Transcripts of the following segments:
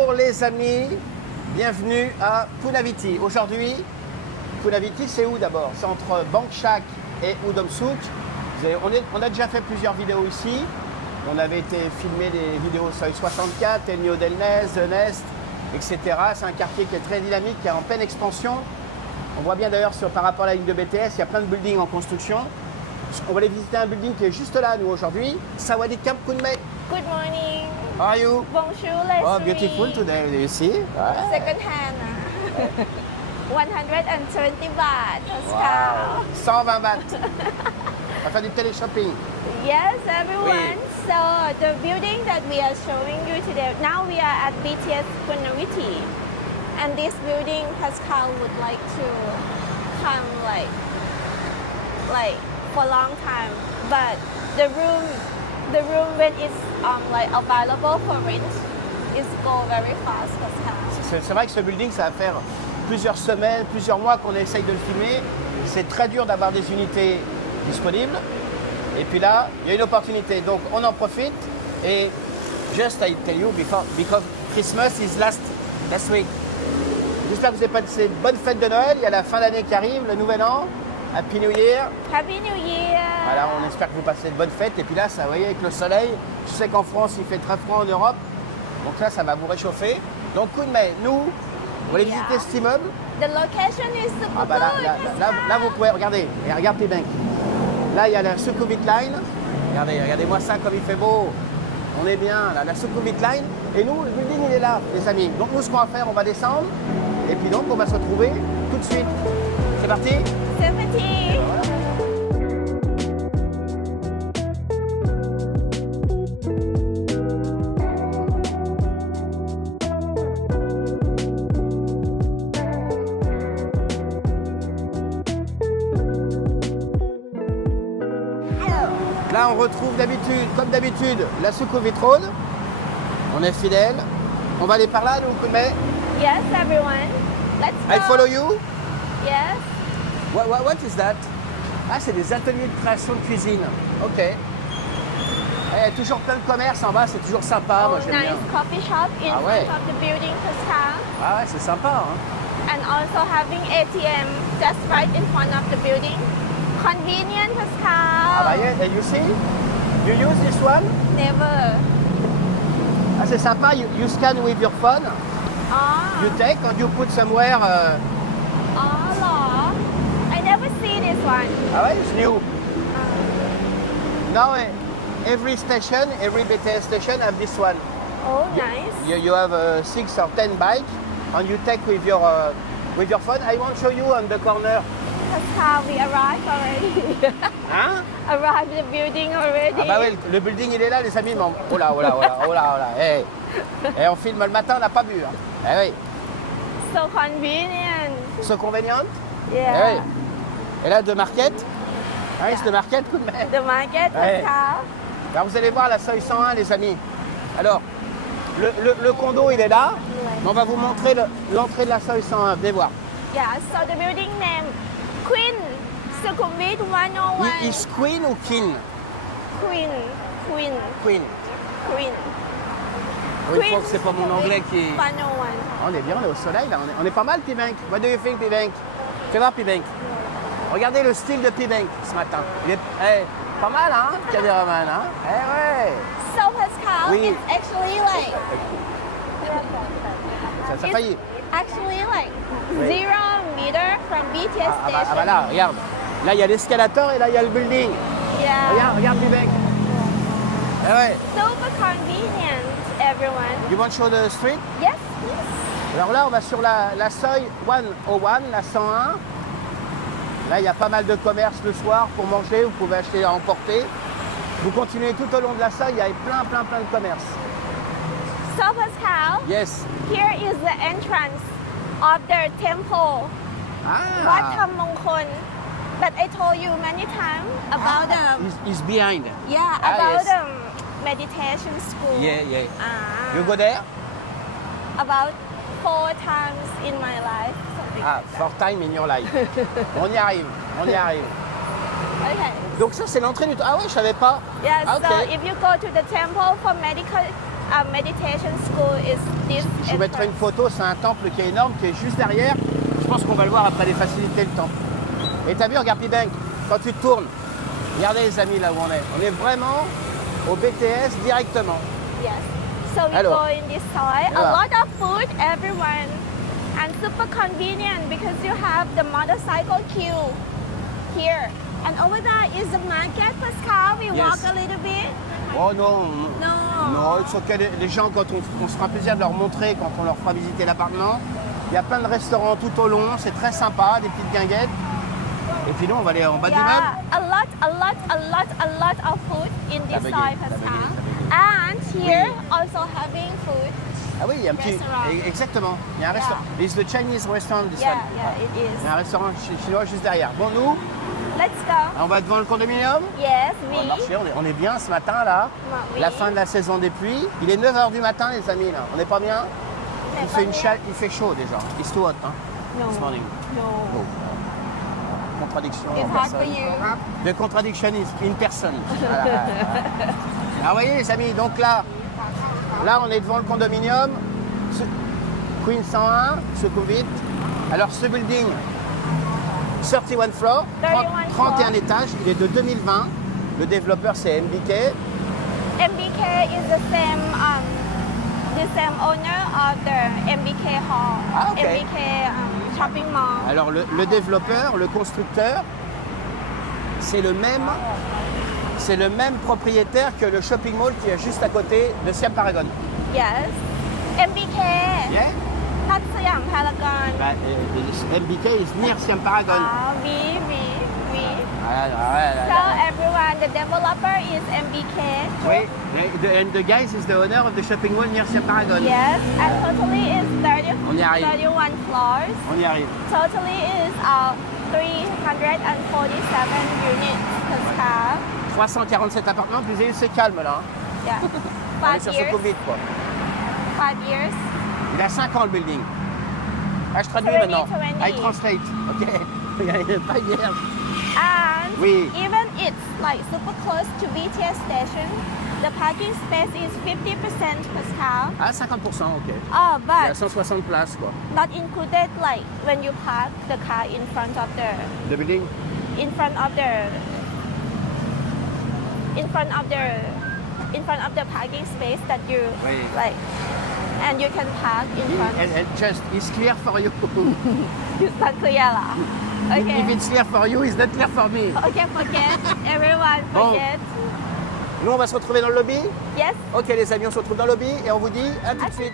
Bonjour les amis, bienvenue à Punaviti. Aujourd'hui, Punaviti c'est où d'abord? C'est entre Bangshak et Udom Souk. On a déjà fait plusieurs vidéos ici. On avait été filmer des vidéos Seuil 64, El Nio del Nest, The Nest, etc. C'est un quartier qui est très dynamique, qui est en pleine expansion. On voit bien d'ailleurs par rapport à la ligne de BTS, il y a plein de buildings en construction. On va aller visiter un building qui est juste là, nous, aujourd'hui. Sawadee-khap, Kunmei. Good morning. How are you? Bonjour, Leslie. Oh, beautiful today, do you see? Second hand. 120 baht. Wow. 120 baht. On va faire du télé-shopping. Yes, everyone. Oui. So the building that we are showing you today, now we are at BTS Punaviti. And this building, Pascal would like to come like for a long time. But the room when it's like available for rent is go very fast, Pascal. C'est vrai que ce building, ça va faire plusieurs semaines, plusieurs mois qu'on essaye de le filmer. C'est très dur d'avoir des unités disponibles. Et puis là, il y a une opportunité. Donc on en profite. Et just I tell you, because Christmas is last week. J'espère que vous avez passé de bonnes fêtes de Noël. Il y a la fin d'année qui arrive, le nouvel an. Happy New Year. Happy New Year. Voilà, on espère que vous passez de bonnes fêtes. Et puis là, ça, vous voyez, avec le soleil, je sais qu'en France, il fait très froid en Europe. Donc là, ça va vous réchauffer. Donc, Kunmei, nous, on va aller visiter cet immeuble. The location is super Ah bah là, vous pouvez, regardez, et regarde P-Bank. Là, il y a la Sukhumvit Line. Regardez-moi ça comme il fait beau. On est bien, là, la Sukhumvit Line. Et nous, le building, il est là, les amis. Donc nous, ce qu'on va faire, on va descendre. Et puis donc, on va se retrouver tout de suite. C'est parti? C'est parti. Là, on retrouve comme d'habitude, la Sukhumvit Road. On est fidèle. On va aller par là, nous, Kunmei. Yes, everyone. Let's go. I follow you. Yes. What is that? Ah, c'est des ateliers de création de cuisine. Ok. Il y a toujours plein de commerces en bas, c'est toujours sympa. Moi, j'aime Nice bien. coffee shop in Ah ouais. front of the building, Pascal. Ah ouais, c'est sympa. Hein. And also having ATM just right in front of the building. Convenient, Pascal. Ah bah yeah, and you see? You use this one? Never. Ah, c'est sympa. You scan with your phone. Ah. You take and you put somewhere. Oh, law. I never see this one. Ah ouais, it's new. Now, every station, every BTS station have this one. Oh, nice. You have 6 or 10 bikes, and you take with your phone. I want to show you on the corner. Pascal, we arrived already. Hein? Arrived the building already. Ah bah ouais, le building il est là, les amis. Oh là. Hey. Et on filme le matin, on n'a pas bu. Hein. Eh oui. So convenient. So convenient. Yeah. Eh oui. Et là, de market. Ah oui, c'est de market, coup de main. The market, Ouais. Pascal. Alors vous allez voir la Seuil 101, les amis. Alors, le condo il est là. On va vous montrer l'entrée de la Seuil 101. Venez voir. Yeah, so the building name Queen Sukhumvit 101. Is Queen ou Kin? Queen. Queen. Queen. Oui, il faut que c'est pas mon anglais qui. 101. On est bien, on est au soleil là. On est pas mal, P-Bank. What do you think, P-Bank? Fais voir, P-Bank. Regardez le style de P-Bank ce matin. Il est pas mal, hein, caméraman, hein? Eh ouais. So Pascal, Oui. it's actually like Ça faillit. actually like Oui. 0 meter from BTS station. Ah bah là, regarde. Là, il y a l'escalator et là, il y a le building. Yeah. Regarde, P-Bank. Eh ouais. Super convenient, everyone. You want to show the street? Yes, please. Alors là, on va sur la Seuil 101, la 101. Là, il y a pas mal de commerces le soir pour manger. Vous pouvez acheter à emporter. Vous continuez tout au long de la Seuil, il y a plein de commerces. So Pascal, Yes. here is the entrance of the temple. Wat Ah, Tham Mongkol. But I told you many times about the is behind. about yes. the meditation school. Yeah. Ah, You go there? about 4 times in my life. Something Ah, like that. 4 time in your life. On y arrive. Okay. Donc ça, c'est l'entrée du... Ah ouais, je savais pas. Yeah, Ah, so ok. if you go to the temple for meditation school, is this Je vous mettrai une photo, c'est un temple qui est énorme, qui est juste derrière. Je pense qu'on va le voir après les facilités le temple. Et t'as vu, regarde Pibank, quand tu te tournes, regardez les amis là où on est. On est vraiment au BTS directement. Yes. So we Alors. go in this side. Voilà. A lot of food, everyone, and super convenient because you have the motorcycle queue here. And over there is the market, Pascal. We Yes. walk a little bit. Oh non, No. non, sauf que les gens, quand on se fera plaisir de leur montrer, quand on leur fera visiter l'appartement, il y a plein de restaurants tout au long, c'est très sympa, des petites guinguettes. Et puis nous, on va aller en bas du meuble. Yeah, a lot of food in this La side, baguette, la Pascal. baguette, And here also having food. Ah oui, il y a un petit... Restaurant. Exactement, il y a un restaurant. It's the Chinese restaurant, this Yeah, one. yeah, it Il y is. a un restaurant chinois juste derrière. Bon, nous, Let's go. on va devant le condominium. Yes, On va we. marcher, on est bien ce matin là. Oui. La fin de la saison des pluies. Il est 9h du matin les amis là. On n'est pas bien? Il fait chaud déjà. It's too hot, hein? No. This morning. No. Bon. Contradiction It's en hard for personne. you. The contradiction is in person. Voilà. Alors voyez les amis, donc là on est devant le condominium. Queen 101, Sukhumvit. Alors ce building, 31 floor, 31 étages, il est de 2020. Le développeur c'est MBK. MBK is the same owner of the MBK Hall, Ah, ok. MBK shopping mall. Alors le développeur, le constructeur, c'est le même propriétaire que le shopping mall qui est juste à côté de Siam Paragon. Yes, MBK. Yeah? That's Siam Paragon. Bah, MBK is near Siam Paragon. We. Voilà. So everyone, the developer is MBK. Oui, and the guys is the owner of the shopping mall near Siam Paragon. Yes, and totally is On y arrive. 31 floors. On y arrive. Totally is 347 units, Pascal. 347 appartements, plus c'est calme là. Yeah. On est 5 sur years. Sukhumvit quoi. 5 years. Il a 5 ans le building. Ah, je traduis 20, maintenant. 20. I translate. Ok. Il y a 5 years. And Oui. even it's like super close to BTS station, the parking space is 50%, Pascal. Ah, 50%, ok. Oh, Il y a but 160 places quoi. not included like when you park the car in front of the The building? in front of the parking space that you Oui. like, and you can park in front. And just, it's clear for you. It's not clear lah. Okay. If it's clear for you, it's not clear for me. Okay, forget. Everyone Bon. forget. Nous, on va se retrouver dans le lobby. Yes. Ok, les amis, on se retrouve dans le lobby et on vous dit à tout de suite.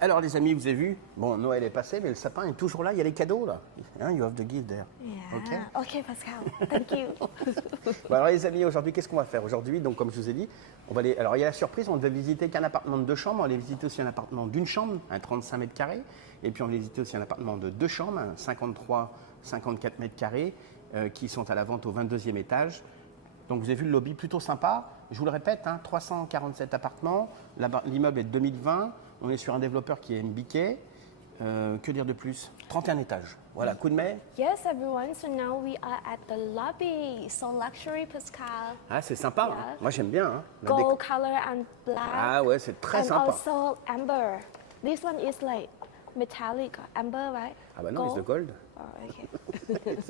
Alors, les amis, vous avez vu, bon, Noël est passé, mais le sapin est toujours là. Il y a les cadeaux là. Hein, you have the gift there. Yeah. Okay, Pascal. Thank you. Bon, alors, les amis, aujourd'hui, qu'est-ce qu'on va faire aujourd'hui? Donc, comme je vous ai dit, on va aller. Alors, il y a la surprise. On devait visiter qu'un appartement de 2 chambres. On allait visiter aussi un appartement d'une chambre, un 35 mètres carrés. Et puis, on va visiter aussi un appartement de 2 chambres, un 54 mètres carrés, qui sont à la vente au 22e étage. Donc, vous avez vu le lobby plutôt sympa. Je vous le répète, hein, 347 appartements. L'immeuble est de 2020. On est sur un développeur qui est MBK. Que dire de plus? 31 étages. Voilà, coup de main. Yes, everyone. So now we are at the lobby. So luxury, Pascal. Ah, c'est sympa. Hein. Yeah. Moi, j'aime bien. Hein, la Gold color and black. Ah ouais, c'est très and sympa. also amber. This one is like metallic amber, right? Ah bah non, c'est de gold. Oh, okay.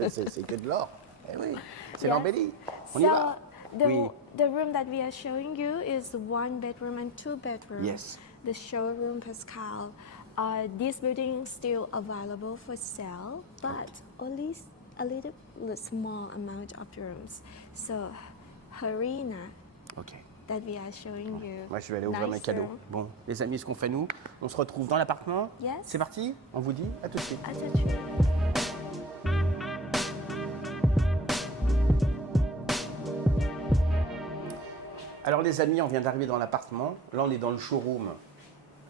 C'est que de l'or. Eh oui, c'est Yes. l'embellie. On y So va. Oui. the room that we are showing you is 1 bedroom and 2 bedroom. Yes. The showroom, Pascal. This building is still available for sale, but only a little small amount of rooms. So hurry now Ok. that we are showing you. Moi, je vais aller ouvrir mes nice cadeaux. room. Bon, les amis, ce qu'on fait nous, on se retrouve dans l'appartement. Yes. C'est parti. On vous dit à tout de suite. À tout de suite. Alors les amis, on vient d'arriver dans l'appartement. Là, on est dans le showroom,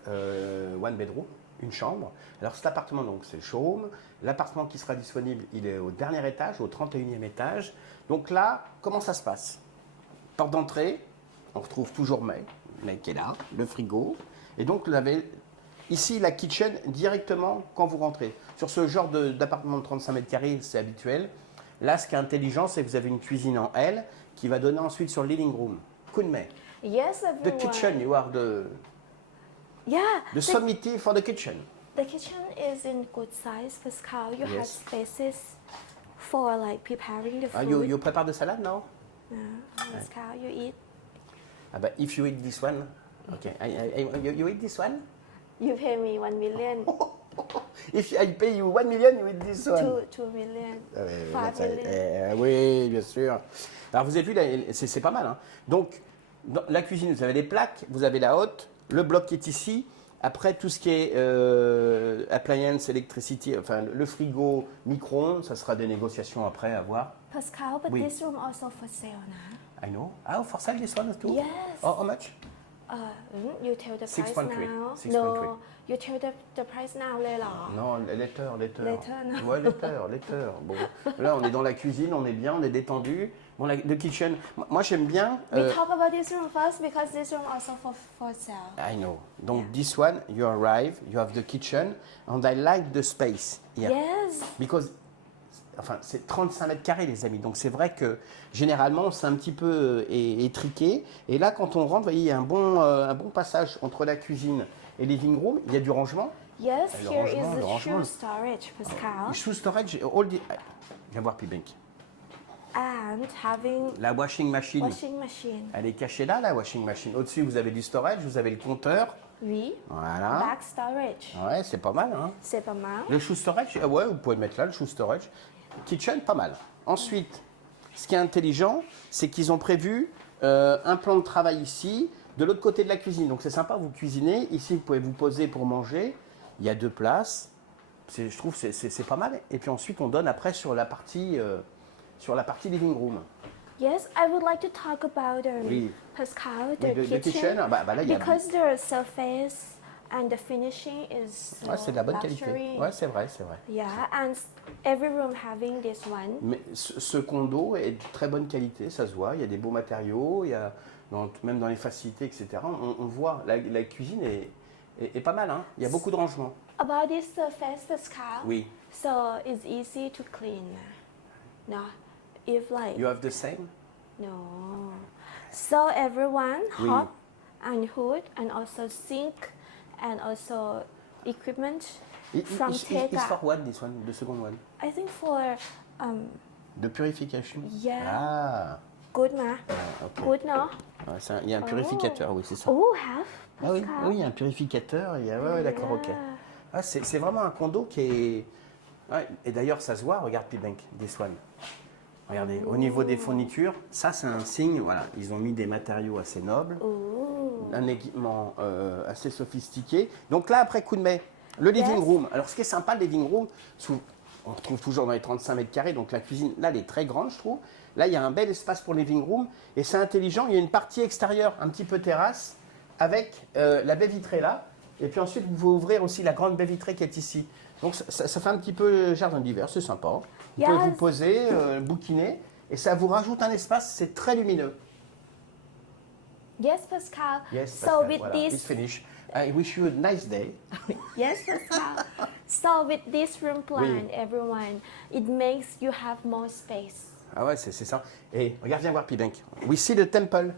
1 bedroom, une chambre. Alors cet appartement, donc, c'est le showroom. L'appartement qui sera disponible, il est au dernier étage, au 31e étage. Donc là, comment ça se passe? Porte d'entrée, on retrouve toujours May qui est là, le frigo. Et donc, vous avez ici la kitchen directement quand vous rentrez. Sur ce genre d'appartement de 35 mètres carrés, c'est habituel. Là, ce qui est intelligent, c'est que vous avez une cuisine en L qui va donner ensuite sur le living room. Kunmei, Yes, the everyone. kitchen, you are Yeah, the submittee for the kitchen. the kitchen is in good size, Pascal. You have Yes. spaces for like preparing the Ah, food. you prepare the salad now? No, Pascal, you eat. Ah, but if you eat this one, okay, you eat this one? You pay me 1 million, If I pay you 1 million, you eat this one. 2 million, Ah ouais, 5 ça- million. oui, bien sûr. Alors vous avez vu, là, c'est pas mal. Hein. Donc, dans la cuisine, vous avez les plaques, vous avez la hotte, le bloc qui est ici. Après, tout ce qui est appliance, electricity, enfin le frigo, micro-ondes, ça sera des négociations après à voir. Pascal, but Oui. this room also for sale now. I know. Ah, for sale this one too? Yes. Oh, how much? You tell the price 6.3. now. 6.3. No, you tell the price now เลยเหรอ Non, later. Later, non. Ouais, later. Bon, là, on est dans la cuisine, on est bien, on est détendu. Bon, le kitchen, moi j'aime bien. We talk about this room first because this room also for sale. I know. Donc, this one, you arrive, you have the kitchen, and I like the space here. Yes. Because, enfin, c'est 35 mètres carrés, les amis. Donc, c'est vrai que généralement, c'est un petit peu étriqué. Et là, quand on rentre, vous voyez, il y a un bon passage entre la cuisine et living room. Il y a du rangement. Yes, Le here rangement, is le the rangement. shoe storage, Pascal. Shoe storage, all the... Viens voir P-Bank. And having La washing machine. washing machine. Elle est cachée là, la washing machine. Au-dessus, vous avez du storage, vous avez le compteur. Oui. Voilà. Back storage. Ouais, c'est pas mal, hein. C'est pas mal. Le shoe storage, ouais, vous pouvez le mettre là, le shoe storage. Kitchen, pas mal. Ensuite, ce qui est intelligent, c'est qu'ils ont prévu un plan de travail ici, de l'autre côté de la cuisine. Donc c'est sympa, vous cuisinez. Ici, vous pouvez vous poser pour manger. Il y a 2 places. Je trouve que c'est pas mal. Et puis ensuite, on donne après sur la partie living room. Yes, I would like to talk about Oui. Pascal, Oui, the le kitchen, ah bah là, il y a... because the surface and the finishing is Ouais, c'est de la bonne luxury. qualité. Ouais, c'est vrai. Yeah, and every room having this one. Mais ce condo est de très bonne qualité, ça se voit. Il y a des beaux matériaux, il y a, même dans les facilités, etc. On voit, la cuisine est pas mal. Hein. Il y a beaucoup de rangements. About this surface, Pascal. Oui. So it's easy to clean. No, if like You have the same? no. So everyone Oui. hot and hood and also sink and also equipment from It's Tega. for what, this one, the second one? I think for The purification? Yeah. Ah, good ma. ok. Good no. Ouais, il y a un purificateur, oui, c'est ça. Oh, have Ah oui, Pascal? oui, il y a un purificateur. Ouais, d'accord, ok. Ah, c'est vraiment un condo qui est... Ouais, et d'ailleurs, ça se voit, regarde P-Bank, this one. Regardez, au niveau des fournitures, ça c'est un signe, voilà, ils ont mis des matériaux assez nobles, Oh. un équipement assez sophistiqué. Donc là, après coup de mai, le living Yes. room. Alors ce qui est sympa, le living room, on retrouve toujours dans les 35 mètres carrés, donc la cuisine, là, elle est très grande, je trouve. Là, il y a un bel espace pour le living room, et c'est intelligent, il y a une partie extérieure, un petit peu terrasse, avec la baie vitrée là, et puis ensuite, vous pouvez ouvrir aussi la grande baie vitrée qui est ici. Donc ça fait un petit peu jardin d'hiver, c'est sympa. Vous pouvez Yes. vous poser, bouquiner, et ça vous rajoute un espace, c'est très lumineux. Yes, Pascal. Yes, So Pascal, with voilà, this, it's finished. I wish you a nice day. yes, Pascal. So with this room plan, Oui. everyone, it makes you have more space. Ah ouais, c'est ça. Et regarde, viens voir P-Bank. We see the temple.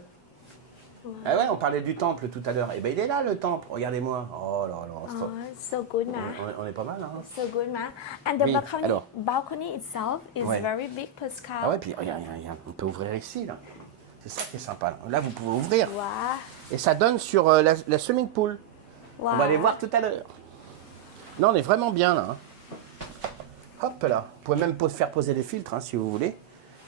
Ah ouais, on parlait du temple tout à l'heure. Eh ben il est là le temple, regardez-moi. Oh là là. Oh, so good, ma. On est pas mal, hein. So good, ma. And the Oui, alors. balcony itself is Ouais. very big, Pascal. Ah ouais, puis regarde, on peut ouvrir ici, là. C'est ça qui est sympa. Là, vous pouvez ouvrir. Wow. Et ça donne sur la swimming pool. Wow. On va aller voir tout à l'heure. Là, on est vraiment bien, là. Hein. Hop là. Vous pouvez même faire poser des filtres, hein, si vous voulez,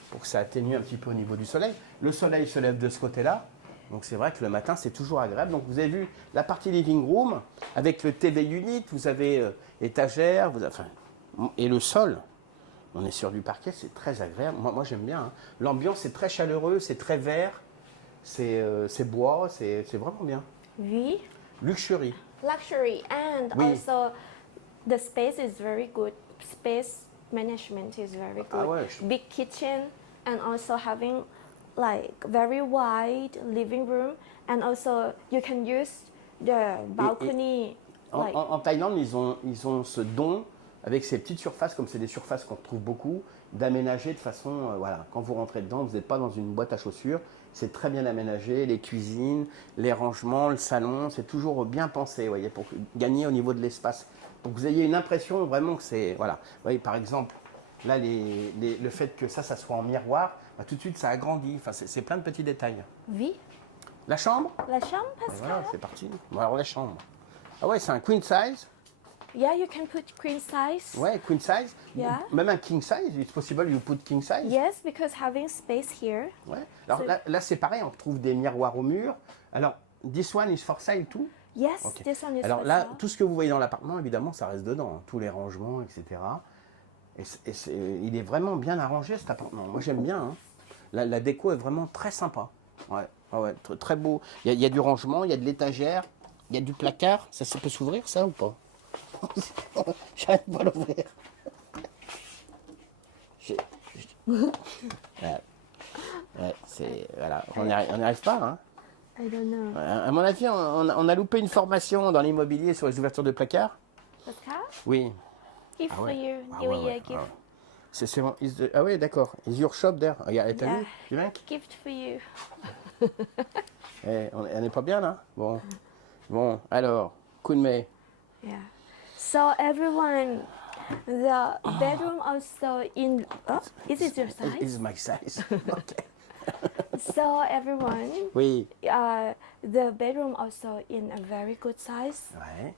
pour que ça atténue un petit peu au niveau du soleil. Le soleil se lève de ce côté-là. Donc, c'est vrai que le matin, c'est toujours agréable. Donc, vous avez vu la partie living room avec le TV unit. Vous avez étagère. Et le sol. On est sur du parquet, c'est très agréable. Moi j'aime bien. Hein. L'ambiance est très chaleureux, c'est très vert, c'est bois, c'est vraiment bien. Oui. Luxury. Luxury and Oui. also the space is very good. Space management is very good. Ah ouais, Big kitchen and also having like very wide living room and also you can use the balcony. En Thaïlande, ils ont ce don avec ces petites surfaces, comme c'est des surfaces qu'on retrouve beaucoup, d'aménager de façon, voilà, quand vous rentrez dedans, vous n'êtes pas dans une boîte à chaussures, c'est très bien aménagé, les cuisines, les rangements, le salon, c'est toujours bien pensé, vous voyez, pour gagner au niveau de l'espace, pour que vous ayez une impression vraiment que c'est, voilà, vous voyez, par exemple, là, le fait que ça soit en miroir, bah, tout de suite, ça agrandit, enfin, c'est plein de petits détails. Oui. La chambre? La chambre, Et Pascal? voilà, c'est parti. Bon, alors la chambre. Ah ouais, c'est un queen size. Yeah, you can put queen size. Ouais, queen size. Yeah. Même un king size. It's possible you put king size. Yes, because having space here. Ouais. Alors là c'est pareil, on retrouve des miroirs au mur. Alors, this one is for sale too. Yes, Ok. this one is Alors for là, sale. tout ce que vous voyez dans l'appartement, évidemment, ça reste dedans. Hein. Tous les rangements, etc. Il est vraiment bien arrangé cet appartement. Moi j'aime bien. Hein. La déco est vraiment très sympa. Ouais, ah ouais, très beau. Il y a du rangement, il y a de l'étagère, il y a du placard. Ça peut s'ouvrir ça ou pas? J'arrive pas à l'ouvrir. Ouais, voilà. On n'y arrive pas. Hein. I don't know. À mon avis, on a loupé une formation dans l'immobilier sur les ouvertures de placards. Pascal? Oui. Gift Ah for ouais. you. Ah New ouais, Year ouais, gift. ouais. Ah oui, d'accord. Is your shop there? Regarde, t'as Yeah. vu, du mec? Gift for you. On n'est pas bien là? Bon, alors, coup de mai. Yeah. So everyone, the bedroom also in. Oh, is it your size? It's my size. Okay. So everyone, Oui. the bedroom also in a very good size, Ouais.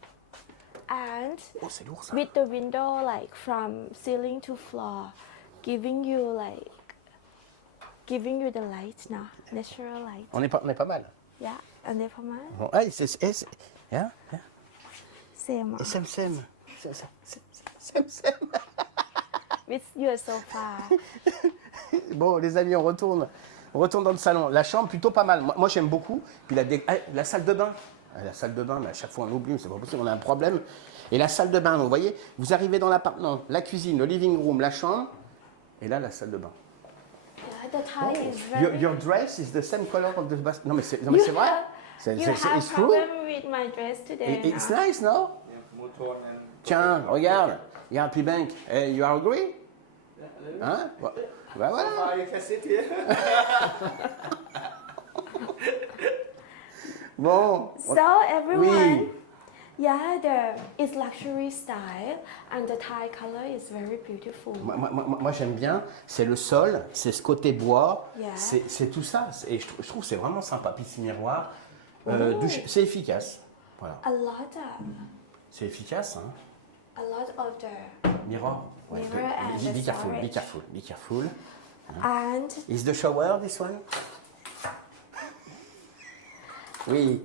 and Oh, c'est lourd ça. with the window like from ceiling to floor, giving you the light now, natural light. On est pas mal. Yeah, and then for mine, Bon, hey, hein? same Sem. with your sofa. Bon, les amis, on retourne dans le salon. La chambre, plutôt pas mal. Moi j'aime beaucoup. Puis la salle de bain. La salle de bain, mais à chaque fois on oublie, c'est pas possible, on a un problème. Et la salle de bain, donc, vous voyez, vous arrivez dans l'appartement, la cuisine, le living room, la chambre, et là la salle de bain. Yeah, the tie is very. Your dress is the same color of the bath. Non mais c'est You vrai. have- You have It's true. problem with my dress today. It's now. nice, no? Tiens, regarde. Il y a un P-Bank. Hey, you are agree? Hein? Bah voilà. Bon. So everyone, Oui. yeah, it's luxury style, and the Thai color is very beautiful. Moi j'aime bien, c'est le sol, c'est ce côté bois, Yeah. c'est tout ça. Et je trouve que c'est vraiment sympa. Puis ce miroir, Oh. c'est efficace. Voilà, A lot of, c'est efficace. Hein. a lot of the, Miroir. Ouais, Mirror and be the careful, be storage. careful, be careful. and Is the shower this one? Oui,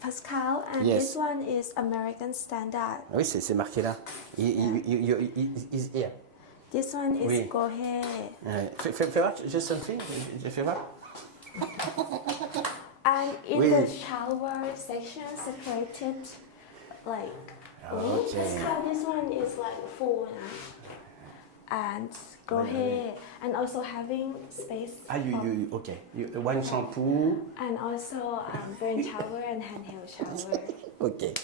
Pascal, and Yes. this one is American standard. oui, c'est marqué là. Is here. This one is Oui. Gohe. Fais voir, juste something. Fais voir. And in Oui. the shower section separated, like, Okay. Pascal, this one is like full now. And Gohe, and also having space. Ah, for- ok. One shampoo. And also brain shower and handheld shower. Ok.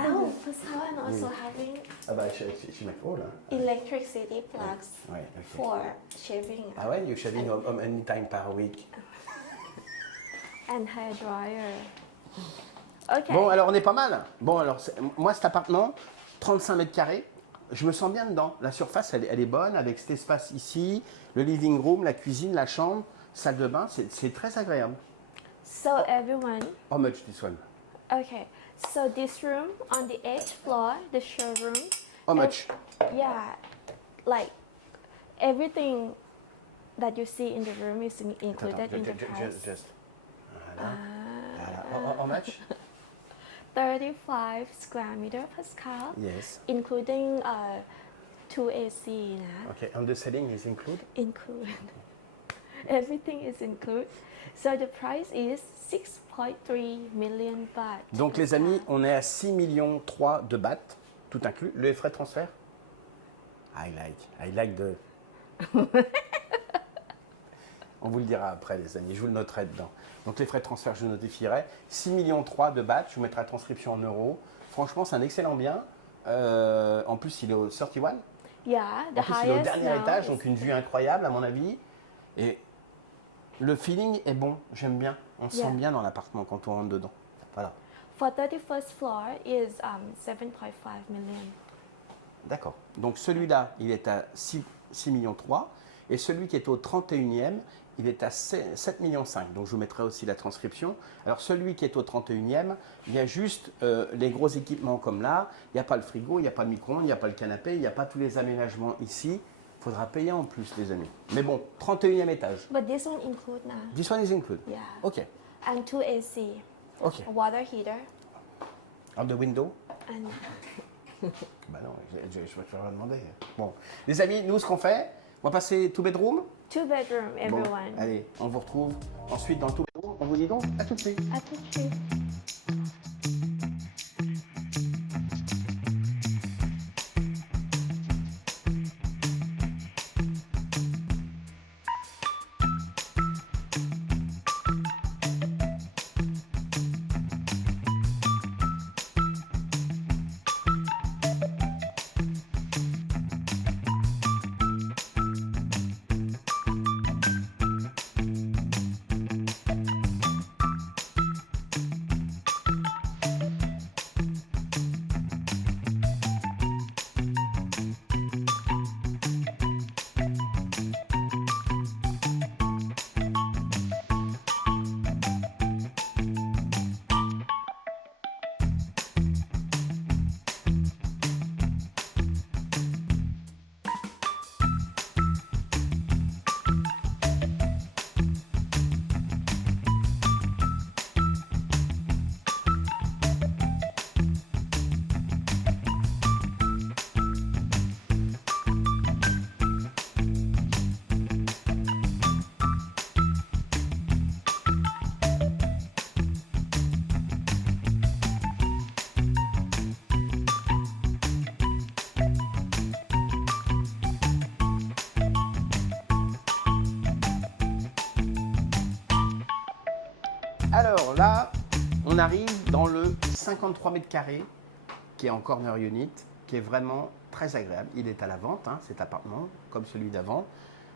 Oh, Pascal, and also having Ah bah, je mets oh là. electricity plugs Ouais, ok. for shaving Ah ouais, you're shaving how many times per week? and hair dryer. Okay. Bon, alors on est pas mal. Bon, alors moi cet appartement, 35 mètres carrés, je me sens bien dedans. La surface, elle est bonne avec cet espace ici, le living room, la cuisine, la chambre, salle de bain, c'est très agréable. So everyone, How much this one? okay. So this room on the 8th floor, the showroom. How much? Yeah, like everything that you see in the room is included in the price. Just. Voilà. Voilà. How much? 35 square meter, Pascal, Yes. including 2 AC now. Okay, and the selling is included? Include. Everything is included. So the price is 6.3 million baht. Donc les amis, on est à 6,3 millions de bahts, tout inclus. Les frais de transfert? I like the... On vous le dira après les amis, je vous le noterai dedans. Donc les frais de transfert, je notifierai. 6,3 millions de bahts, je vous mettrai la transcription en euros. Franchement, c'est un excellent bien. En plus, il est au 31. Yeah, the En plus, il est au highest dernier now étage, is- donc une vue incroyable à mon avis. Et le feeling est bon, j'aime bien. On se Yeah. sent bien dans l'appartement quand on rentre dedans. Voilà. For 31st floor is 7.5 million. D'accord. Donc celui-là, il est à 6 millions 3 et celui qui est au 31e, il est à 7 millions 5. Donc je vous mettrai aussi la transcription. Alors celui qui est au 31e, il y a juste les gros équipements comme là. Il n'y a pas le frigo, il n'y a pas le micro-ondes, il n'y a pas le canapé, il n'y a pas tous les aménagements ici. Il faudra payer en plus, les amis. Mais bon, 31e étage. But this one include now. This one is included. Yeah. Ok. And 2 AC, Ok. a water heater, On the window. and Bah non, je vais te faire demander. Bon, les amis, nous, ce qu'on fait, on va passer two bedroom. 2 bedroom, Bon, everyone. allez, on vous retrouve ensuite dans le two bedroom. On vous dit donc, à tout de suite. À tout de suite. Alors là, on arrive dans le 53 mètres carrés, qui est en corner unit, qui est vraiment très agréable. Il est à la vente, hein, cet appartement, comme celui d'avant.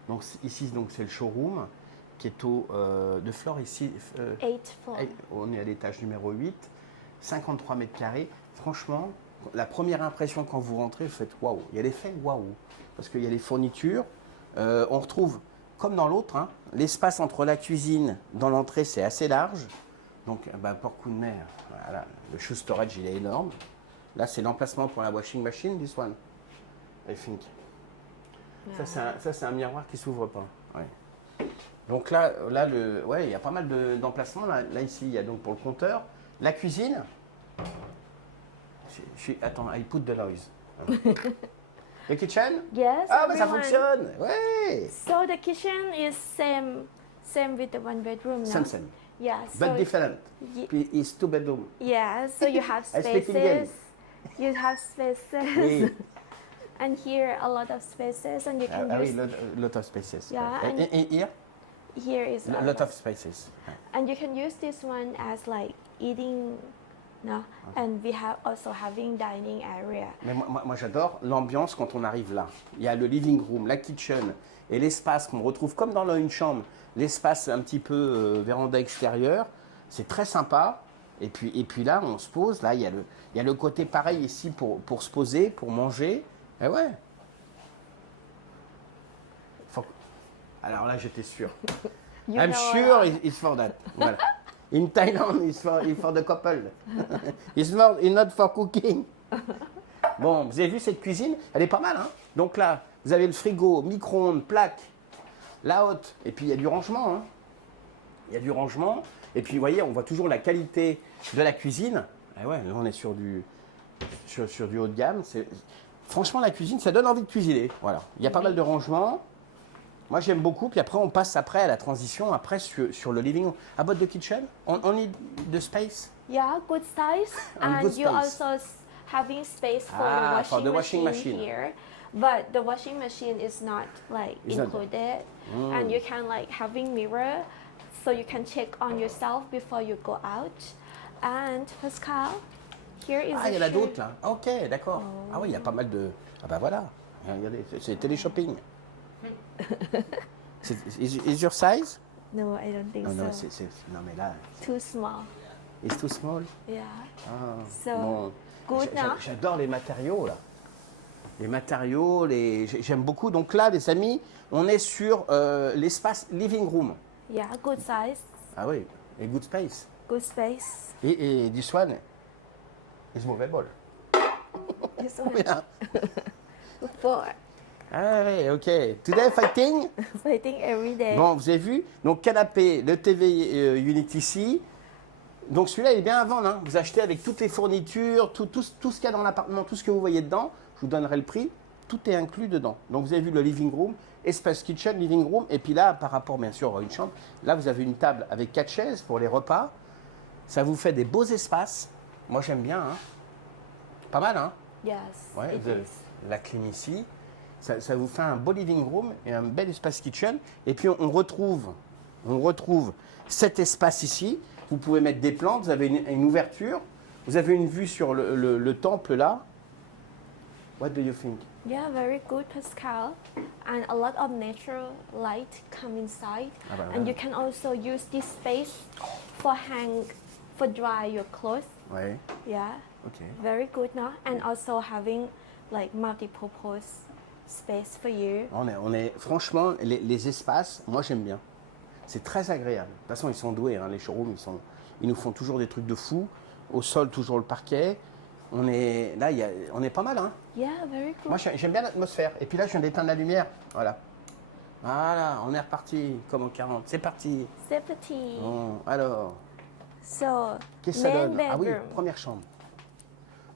Donc ici, donc c'est le showroom, qui est au de floor ici. 8th floor. On est à l'étage numéro 8, 53 mètres carrés. Franchement, la première impression quand vous rentrez, vous faites waouh. Il y a l'effet waouh, parce qu'il y a les fournitures. On retrouve, comme dans l'autre, hein, l'espace entre la cuisine dans l'entrée, c'est assez large. Donc, bah, pour coup de mer, voilà, le shoe storage, il est énorme. Là, c'est l'emplacement pour la washing machine, this one, I think. Ça, c'est un miroir qui s'ouvre pas. Ouais. Donc là, ouais, il y a pas mal d'emplacements. Là, ici, il y a donc pour le compteur. La cuisine. Attends, I put the noise. The kitchen. Yes, Ah, mais ça everyone. fonctionne. Ouais. So the kitchen is same with the one bedroom now. Same. Yeah. But So different. y- It's two bedroom. yeah. So you have I speak Indian. spaces. You have spaces. Oui. And here a lot of spaces, and you can Oui, use. lot of spaces. Yeah, And here, Here is a lot of spaces. and you can use this one as like eating, no. And we have also having dining area. Mais moi, j'adore l'ambiance quand on arrive là. Il y a le living room, la kitchen et l'espace qu'on retrouve comme dans une chambre, l'espace un petit peu véranda extérieure. C'est très sympa. Et puis là, on se pose. Là, il y a le côté pareil ici pour se poser, pour manger. Et ouais. Alors là, j'étais sûr. You I'm know a sure lot. it's for that. Voilà. In Thailand, it's for the couple. It's not for cooking. Bon, vous avez vu cette cuisine? Elle est pas mal, hein? Donc là, vous avez le frigo, micro-ondes, plaque, la haute, et puis il y a du rangement, hein? Il y a du rangement, et puis vous voyez, on voit toujours la qualité de la cuisine. Et ouais, là, on est sur du haut de gamme. Franchement, la cuisine, ça donne envie de cuisiner. Voilà. Il y a pas mal de rangements. Moi, j'aime beaucoup. Puis après, on passe après à la transition, après sur le living room. About the kitchen, on need the space. Yeah, good size. And And good you space. also having space for For the washing machine. here. But the washing machine is not like It's not- included. And you can like having mirror so you can check on yourself before you go out. And Pascal, Here is Ah, il y en a a shoe. d'autres là. Ok, d'accord. Ah oui, il y a pas mal de. Ah bah voilà. Regardez, c'est télé-shopping. Is your size? No, I don't think Non, so. non, non, mais là, Too small. it's too small. Yeah. Ah, So, bon. good now. J'adore les matériaux là. Les matériaux, j'aime beaucoup. Donc là, les amis, on est sur l'espace living room. Yeah, good size, Ah oui, et good space. good space. Et this one is movable. This one. Bien. For Ah oui, ok. Today fighting. fighting every day. Bon, vous avez vu. Donc canapé, le TV Unit ici. Donc celui-là, il est bien à vendre. Hein. Vous achetez avec toutes les fournitures, tout ce qu'il y a dans l'appartement, tout ce que vous voyez dedans. Je vous donnerai le prix. Tout est inclus dedans. Donc vous avez vu le living room, espace kitchen, living room. Et puis là, par rapport bien sûr à une chambre, là vous avez une table avec 4 chaises pour les repas. Ça vous fait des beaux espaces. Moi j'aime bien. Hein. Pas mal, hein? Yes, Ouais, it vous avez is. la clim ici. Ça vous fait un beau living room et un bel espace kitchen. Et puis on retrouve cet espace ici. Vous pouvez mettre des plantes, vous avez une ouverture. Vous avez une vue sur le temple là. What do you think? Yeah, very good, Pascal. And a lot of natural light come inside. Ah bah And voilà. you can also use this space for dry your clothes. Ouais, Yeah, ok. very good now. And also having like multi-purpose space for you. Franchement, les espaces, moi j'aime bien. C'est très agréable. De toute façon, ils sont doués, hein, les showrooms, ils nous font toujours des trucs de fou. Au sol, toujours le parquet. On est pas mal, hein. Yeah, very good. Moi, j'aime bien l'atmosphère. Et puis là, je viens d'éteindre la lumière. Voilà. Voilà, on est reparti, comme en 40. C'est parti. C'est petit. Bon, alors, So, qu'est-ce que ça main donne? Ah oui, bedroom. première chambre.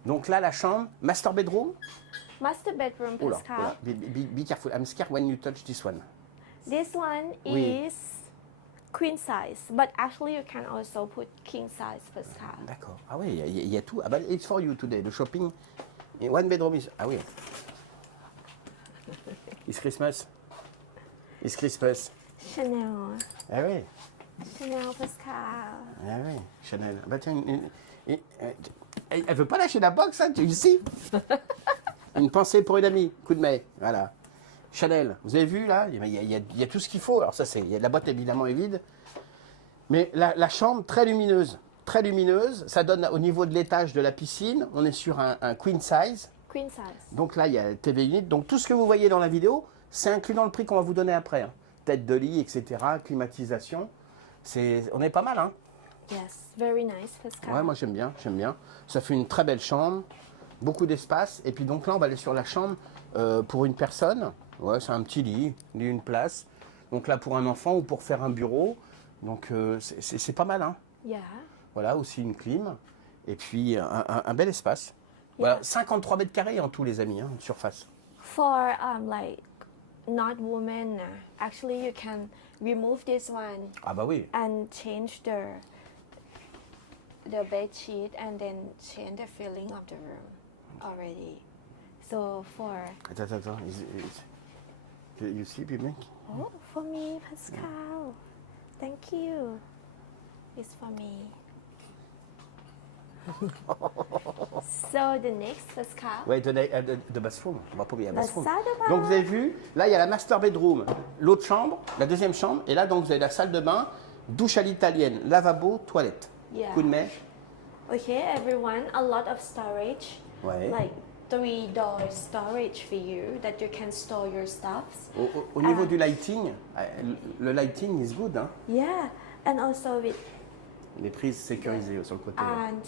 Donc là, la chambre, master bedroom. Master bedroom, Oh là, Pascal. oh là. Be careful. I'm scared when you touch this one. This one Oui. is queen size, but actually you can also put king size, Pascal. D'accord. Ah oui, il y a tout. Ah bah, it's for you today. The shopping. Et one bedroom is. Ah oui. It's Christmas. It's Christmas. Chanel. Ah oui. Chanel, Pascal. Ah oui, Chanel. Bah tiens, elle veut pas lâcher la box, hein, tu sais. Une pensée pour une amie, coup de main, voilà. Chanel, vous avez vu là, il y a tout ce qu'il faut. Alors ça, la boîte évidemment est vide. Mais la chambre, très lumineuse. Très lumineuse. Ça donne au niveau de l'étage de la piscine. On est sur un queen size. Queen size. Donc là, il y a TV Unit. Donc tout ce que vous voyez dans la vidéo, c'est inclus dans le prix qu'on va vous donner après. Hein. Tête de lit, etc. Climatisation. On est pas mal, hein. Yes, very nice, Pascal. Ouais, moi j'aime bien, j'aime bien. Ça fait une très belle chambre, beaucoup d'espace. Et puis donc là, on va aller sur la chambre pour une personne. Ouais, c'est un petit lit, une place. Donc là, pour un enfant ou pour faire un bureau. Donc c'est pas mal, hein. Yeah. Voilà, aussi une clim. Et puis un bel espace. Voilà, 53 mètres carrés en tout, les amis, hein, de surface. For like not women, actually you can remove this one Ah bah oui. and change the bed sheet and then change the feeling of the room already. So for Attends. You see, Bibic? oh, for me, Pascal. Thank you. It's for me. So the next, Pascal. Ouais, de bathroom. On va pas oublier la bathroom. salle de bain. Donc vous avez vu, là il y a la master bedroom, l'autre chambre, la deuxième chambre, et là donc vous avez la salle de bain, douche à l'italienne, lavabo, toilette. Yeah. Coup de mèche. Okay, everyone, a lot of storage. Ouais. Like 3-door storage for you that you can store your stuffs. Au niveau du lighting, le lighting is good, hein. Yeah, and also with Les prises sécurisées sur le côté. and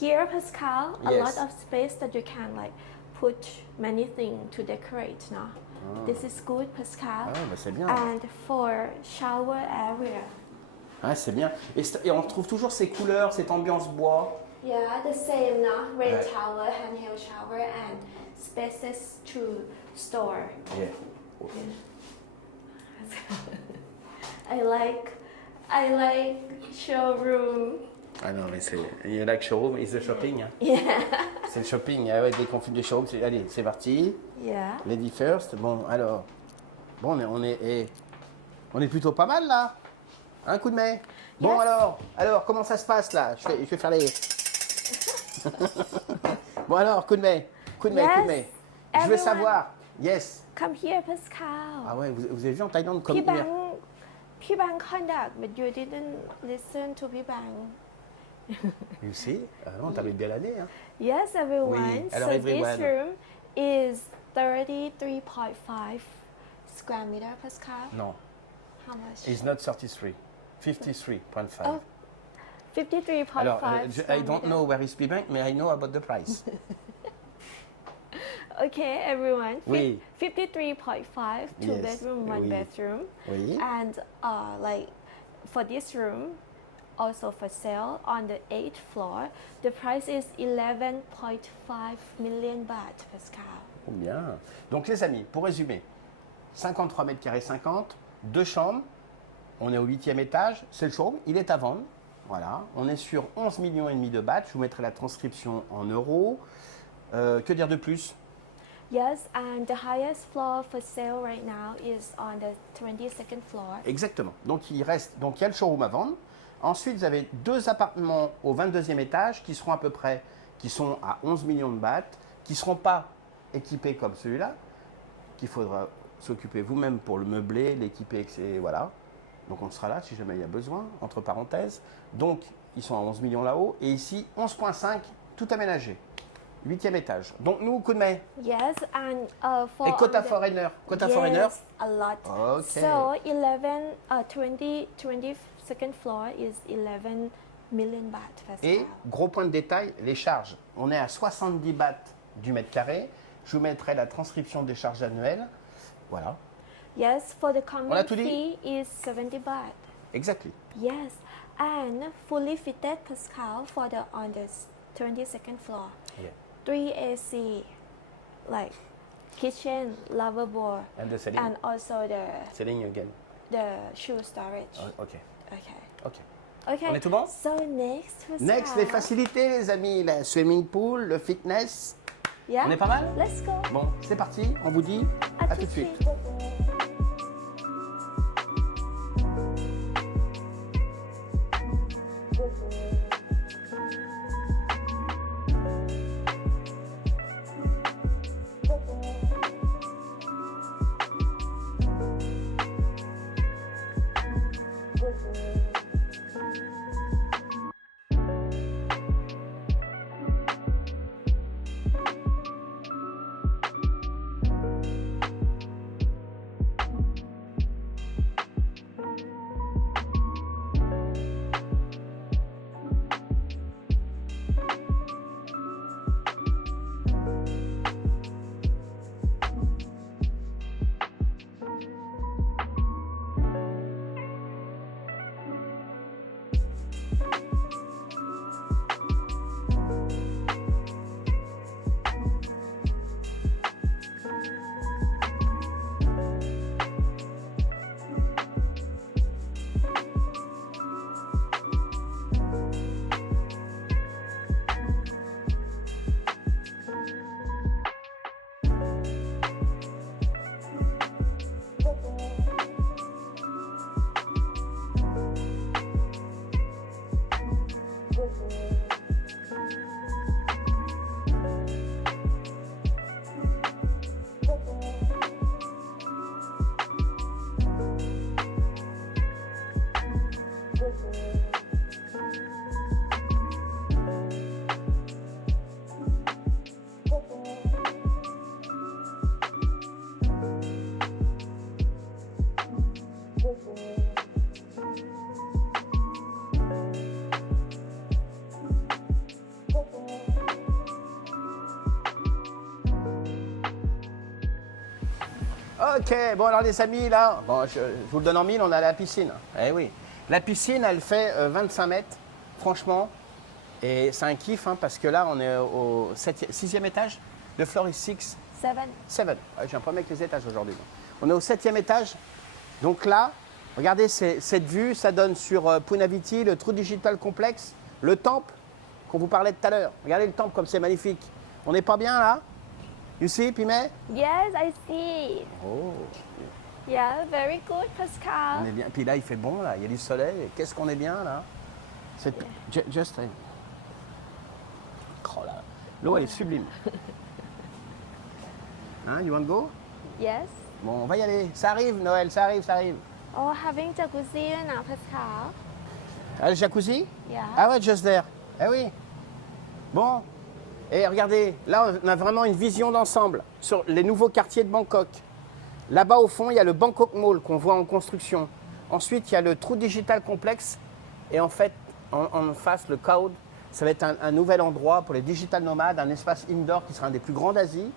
here, Pascal, a Yes. lot of space that you can like put many things to decorate now. This is good, Pascal. Ah ouais, bah c'est bien. And for shower area. Ouais, c'est bien. Et on retrouve toujours ces couleurs, cette ambiance bois. Yeah, the same now. Rain Right. shower, handheld shower, and spaces to store. Yeah. I like showroom. Ah non, mais il y a là que showroom, is the shopping. Hein. C'est le shopping, ah ouais, dès qu'on fait du showroom, allez, c'est parti. Yeah. Lady first. Bon, alors. Bon, on est plutôt pas mal là. Un coup de main. Bon, Yes. alors, comment ça se passe là? Je vais faire les. Bon alors, Kunmei, Yes, je veux everyone. savoir. Yes. Come here, Pascal. Ah ouais, vous avez vu en Thaïlande comme P Bang conduct, but you didn't listen to P Bang. You see? Non, t'avais bien l'année. Hein. Yes, everyone. Oui, alors so everyone. this room is 33.5 square meter, Pascal. Non, How much? it's not 33. 53.5. Oh, 53.5 Alors, square I don't meter. know where is P-Bank, mais I know about the price. Okay, everyone. Oui. 53.5, two Yes, bedroom, one oui. bathroom. Oui. And like for this room, also for sale on the 8th floor, the price is 11.5 million baht, Pascal. Oh, bien. Donc les amis, pour résumer, 53 mètres carrés 50, 2 chambres, on est au 8e étage, c'est le showroom, il est à vendre. Voilà, on est sur 11 millions et demi de bahts, je vous mettrai la transcription en euros. Que dire de plus? Yes, and the highest floor for sale right now is on the 22nd floor. Exactement. Donc il y a le showroom à vendre. Ensuite, vous avez 2 appartements au 22e étage qui seront qui sont à 11 millions de bahts, qui ne seront pas équipés comme celui-là, qu'il faudra s'occuper vous-même pour le meubler, l'équiper, etc. Voilà. Donc on sera là si jamais il y a besoin, entre parenthèses. Donc ils sont à 11 millions là-haut. Et ici, 11,5, tout aménagé. 8e étage. Donc nous, Kunmei. Yes, and for Et quota the- foreigner. Quota yes, foreigner. a lot. Okay. So 22nd floor is 11 million baht. Pascal. Et gros point de détail, les charges. On est à 70 bahts du mètre carré. Je vous mettrai la transcription des charges annuelles. Voilà. Yes, for the a common tout dit? fee is 70 baht. Exactly. Yes, and fully fitted, Pascal, for the on the 22nd floor. Yeah. 3 AC, like kitchen, lavabo, And the selling. and also Selling again. the shoe storage. Oh, ok. Okay. Ok. Okay. On est tout bon? So next, Pascal. Next, les facilités, les amis. Le swimming pool, le fitness. Yeah. On est pas mal? Let's go. Bon, c'est parti. On vous dit à tout de suite. Ok, bon alors les amis, là, bon, je vous le donne en mille, on a la piscine. Eh oui. La piscine, elle fait 25 mètres, franchement. Et c'est un kiff, hein, parce que là, on est au 6e étage. Le floor is 6. 7. 7. Ouais, j'ai un problème avec les étages aujourd'hui. On est au 7e étage. Donc là, regardez cette vue, ça donne sur Punaviti, le True Digital Complex, le temple qu'on vous parlait tout à l'heure. Regardez le temple comme c'est magnifique. On n'est pas bien là? You see, Pimé? Yes, I see. Oh, Yeah, very good, on Pascal. est bien. Puis là, il fait bon, là, il y a du soleil. Qu'est-ce qu'on est bien là? C'est just. Oh L'eau, elle est sublime. Hein, you want to go? Yes. Bon, on va y aller. Ça arrive, Noël, ça arrive, ça arrive. Oh, having jacuzzi now, Pascal. Ah, le jacuzzi? Yeah. Ah ouais, just there. Ah oui. Bon. Et regardez, là, on a vraiment une vision d'ensemble sur les nouveaux quartiers de Bangkok. Là-bas, au fond, il y a le Bangkok Mall qu'on voit en construction. Ensuite, il y a le True Digital Complex. Et en fait, en face, le Cloud, ça va être un nouvel endroit pour les digital nomades, un espace indoor qui sera un des plus grands d'Asie.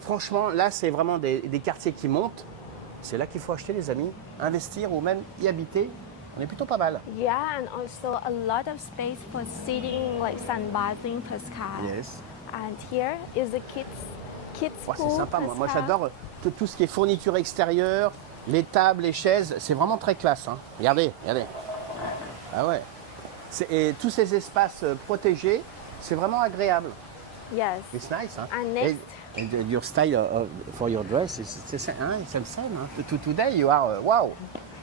Franchement, là, c'est vraiment des quartiers qui montent. C'est là qu'il faut acheter, les amis, investir ou même y habiter. On est plutôt pas mal. Yeah, and also a lot of space for sitting, like sunbathing, Pascal. Yes. And here is the kids Ouais, c'est pool, sympa, moi Pascal. j'adore tout ce qui est fourniture extérieure, les tables, les chaises, c'est vraiment très classe. Hein. Regardez, regardez. Ah ouais. Et tous ces espaces protégés, c'est vraiment agréable. Yes. It's nice. Hein. And next- And your style for your dress, c'est the same. Hein. Today you are, wow,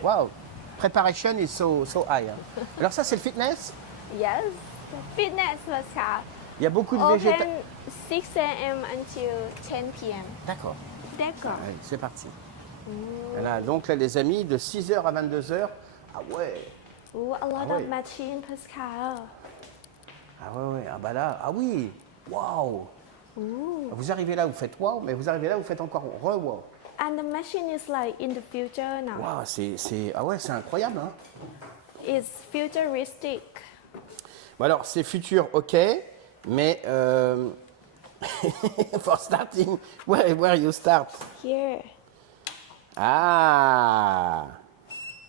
wow. Preparation is so high. Hein. Alors ça, c'est le fitness. Yes. Fitness, Pascal. Il y a beaucoup de Open végétal. 6 a.m. until 10 p.m. D'accord. D'accord. Allez, c'est parti. Voilà, donc là, les amis, de 6h à 22h. Ah ouais. Ooh, a lot Ah of oui. machine, Pascal. Ah ouais, ouais. Ah bah là, ah oui. Waouh. Vous arrivez là, vous faites waouh, mais vous arrivez là, vous faites encore re-waouh. And the machine is like in the future now. Waouh, ah ouais, c'est incroyable. Hein. It's futuristic. Bon alors, c'est futur, ok, mais for starting, where you start? Here. Ah.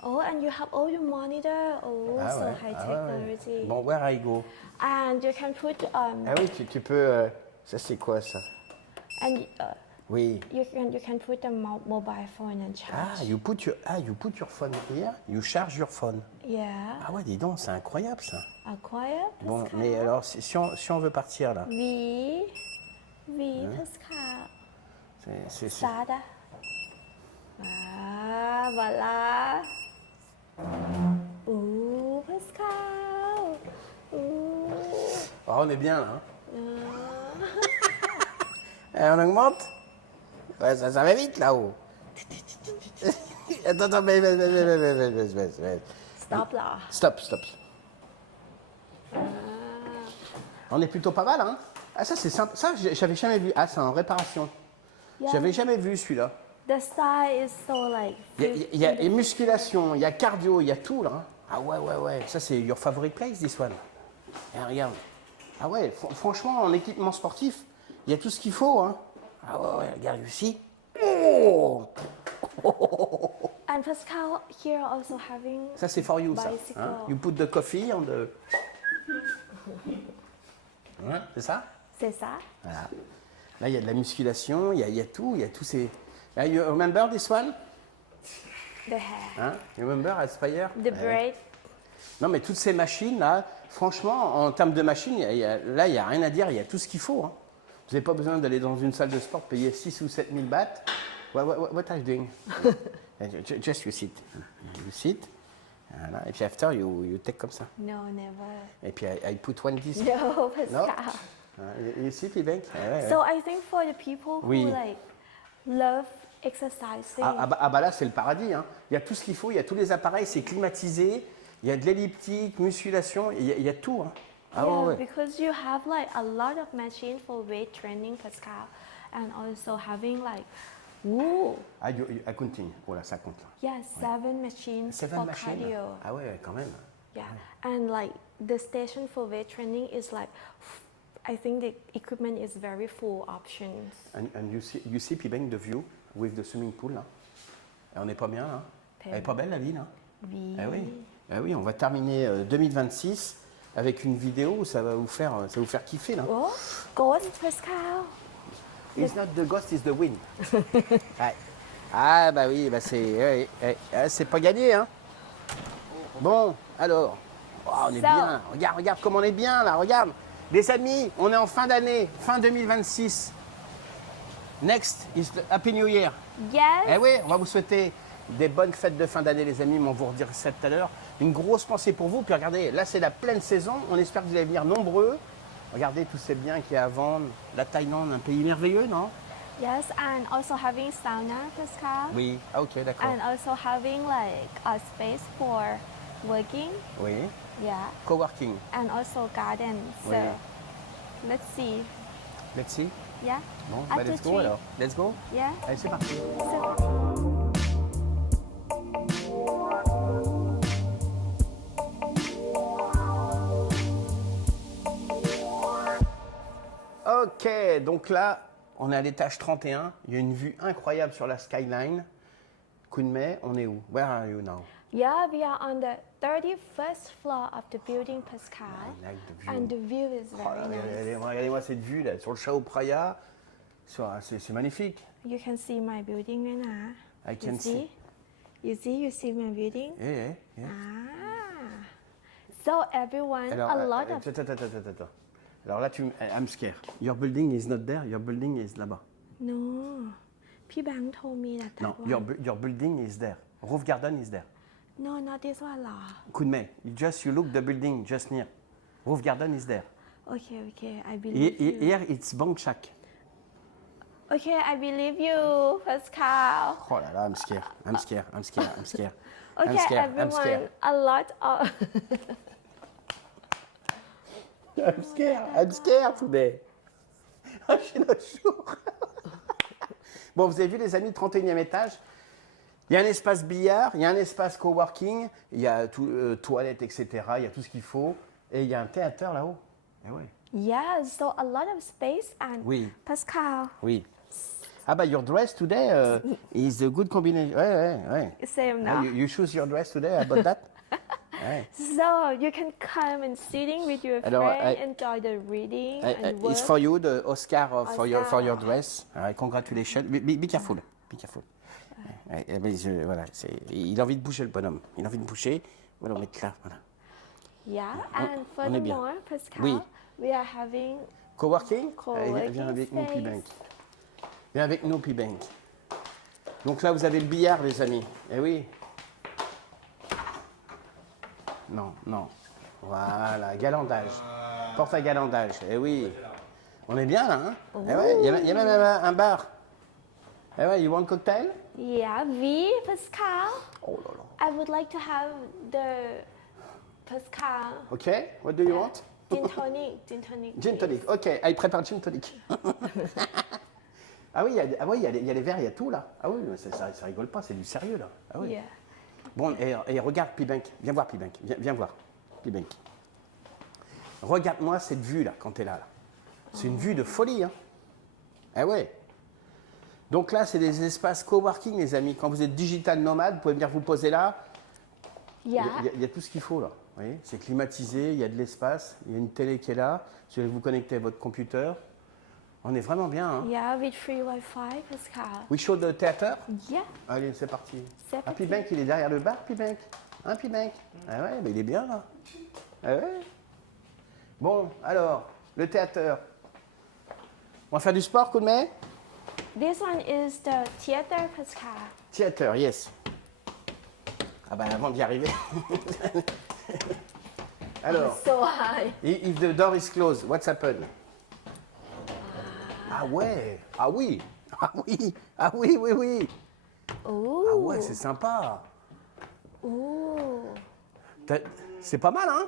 Oh, and you have all your monitor. Oh, Ah so ouais, high ah ouais, ouais. technology. Bon, where I go? And you can put Ah oui, tu peux. Ça, c'est quoi ça? and Oui. you can put a mobile phone and charge. Ah, you put your phone here, you charge your phone. Yeah. Ah ouais, dis donc, c'est incroyable ça. Acquire. Bon, Pascal. mais alors, si on veut partir là, V. Pascal. c'est- Start. Ah, voilà. Ooh, Pascal. Ooh. Oh, on est bien là. Hein. On augmente. Ouais, ça va vite là-haut. Attends, mais. Stop là. Stop. On est plutôt pas mal, hein. Ah, ça, c'est simple. Ça, j'avais jamais vu. Ah, c'est en réparation. Yeah. J'avais jamais vu celui-là. The style is so like. Il y a musculation, il y a cardio, il y a tout là. Hein. Ah ouais. Ça, c'est your favorite place, this one. Et regarde. Ah ouais, franchement, en équipement sportif, il y a tout ce qu'il faut. Hein. Ah ouais, regarde ici. Oh. And Pascal here also having. Ça, c'est for you, ça. Bicycle. Hein. You put the coffee on the... Hein, c'est ça? C'est ça? Voilà. Là, il y a de la musculation, il y a tout, il y a tous ces... Ah, you remember this one? The hair. Hein? You remember Aspire? The braid. Non, mais toutes ces machines-là, franchement, en termes de machines, là, il n'y a rien à dire, il y a tout ce qu'il faut. Hein. Vous n'avez pas besoin d'aller dans une salle de sport, payer 6 ou 7 000 bahts. What are you doing? Just you sit. You sit. Voilà. Et puis after, you take comme ça. No, never. Et puis I put one this. No, Pascal. You sit, Ibank? So I think for the people Oui. who like love exercising. Ah bah là, c'est le paradis. Hein. Il y a tout ce qu'il faut, il y a tous les appareils, c'est climatisé. Il y a de l'elliptique, musculation, il y a tout. Hein. Ah Yeah, ouais. because you have like a lot of machine for weight training, Pascal, and also having like, ooh, Ah, I continue. Oh là, ça compte. Là. yeah, 7 machines Seven for machines. cardio. Ah ouais, quand même. Yeah, and like the station for weight training is like, I think the equipment is very full options. And you see Pibeng, the view with the swimming pool là. Et on n'est pas bien là. Elle est pas belle la ville. Hein. Oui. Ah oui, on va terminer 2026 avec une vidéo où ça va vous faire kiffer là. Oh, ghost, Pascal. It's not the ghost, it's the wind. Ouais. Ah bah oui, bah c'est pas gagné hein. Bon, alors, oh, on est bien. Regarde comme on est bien là, regarde. Les amis, on est en fin d'année, fin 2026. Next is the Happy New Year. Yes. Eh oui, on va vous souhaiter des bonnes fêtes de fin d'année, les amis, mais on vous redira ça tout à l'heure. Une grosse pensée pour vous. Puis regardez, là, c'est la pleine saison. On espère que vous allez venir nombreux. Regardez tous ces biens qu'il y a à vendre. La Thaïlande, un pays merveilleux, non? Yes, and also having sauna, Pascal. Oui. Ah, ok, d'accord. And also having like a space for working. Oui. Yeah. Coworking. And also garden. So Oui. let's see. Let's see. Yeah. Bon, Up bah, to let's go three. alors. Let's go. Yeah. Allez, c'est parti. So, Ok, donc là, on est à l'étage 31. Il y a une vue incroyable sur la skyline. Kunmei, on est où? Where are you now? yeah, we are on the 31st floor of the building, Pascal. I like the view. And the view is Oh very là, nice. regardez-moi cette vue là, sur le Chao Phraya. C'est magnifique. You can see my building right now. I can see. You see my building? Yeah, yeah. Ah. So everyone, Alors, a lot of attends. Alors là, I'm scared. Your building is not there. Your building is là-bas. no. พี่แบงค์ told me that No, one. your building is there. Roof garden is there. No, not this one เหรอ Kunmei, you look the building just near. Roof garden is there. Okay, I believe you. Here it's Bangchak. Okay, I believe you, Pascal. Oh là là, I'm scared. Okay, I'm scared. everyone, a lot of I'm scared today. Je suis not sure. Bon, vous avez vu les amis, 31e étage. Il y a un espace billard, il y a un espace coworking, il y a toilettes, etc. Il y a tout ce qu'il faut. Et il y a un théâtre là-haut. Eh ouais. yeah, so a lot of space and Oui. Pascal, Oui. Ah bah, your dress today is a good combination. Ouais. same Ah, now. you choose your dress today about that? Ouais. So you can come and sitting with your Alors, friend, enjoy the reading and work. It's for you, the Oscar, for your Oscar. dress. Congratulations. Be careful. Be careful. Mais voilà, il a envie de bouger le bonhomme. Il a envie de bouger. On va le mettre là. Voilà. Yeah, on and est bien. furthermore, Pascal, Oui. we are having Coworking. Coworking Allez, viens avec nous, space. P-Bank. Viens avec nous, P-Bank. Donc là, vous avez le billard, les amis. Eh oui. Non. Voilà, galandage. Porte à galandage. Eh oui. On est bien là, hein? Eh ouais, il y a même un bar. Eh ouais, you want cocktail? yeah, Pascal. Oh là là. I would like to have the Pascal Ok, what do you want? gin tonic. Gin tonic, ok. Il prépare gin tonic. Ah oui, il y a les verres, il y a tout là. Ah oui, mais ça rigole pas, c'est du sérieux là. Ah oui. Yeah. Bon, et regarde P-Bank. Viens voir P-Bank. Viens voir P-Bank. Regarde-moi cette vue là, quand tu es là. C'est une vue de folie. Hein. Ah ouais. Donc là, c'est des espaces coworking, les amis. Quand vous êtes digital nomade, vous pouvez venir vous poser là. Yeah. Il y a tout ce qu'il faut là. Vous voyez, c'est climatisé, il y a de l'espace, il y a une télé qui est là. Vous allez vous connecter à votre computer. On est vraiment bien. Hein. Yeah, with free Wi-Fi, Pascal. We show the theater. Yeah. Allez, c'est parti. C'est Ah, parti. P-Bank, il est derrière le bar, P-Bank. Hein, P-Bank? Ah ouais, mais il est bien là. Ah ouais. Bon, alors, le théâtre. On va faire du sport, Kunmei? This one is the theater, Pascal. Théâtre, yes. Ah bah avant d'y arriver. Alors, So high. if the door is closed, what's happened? Ah ouais, ah oui, oui. Ooh. Ah ouais, c'est sympa. Ooh. C'est pas mal, hein?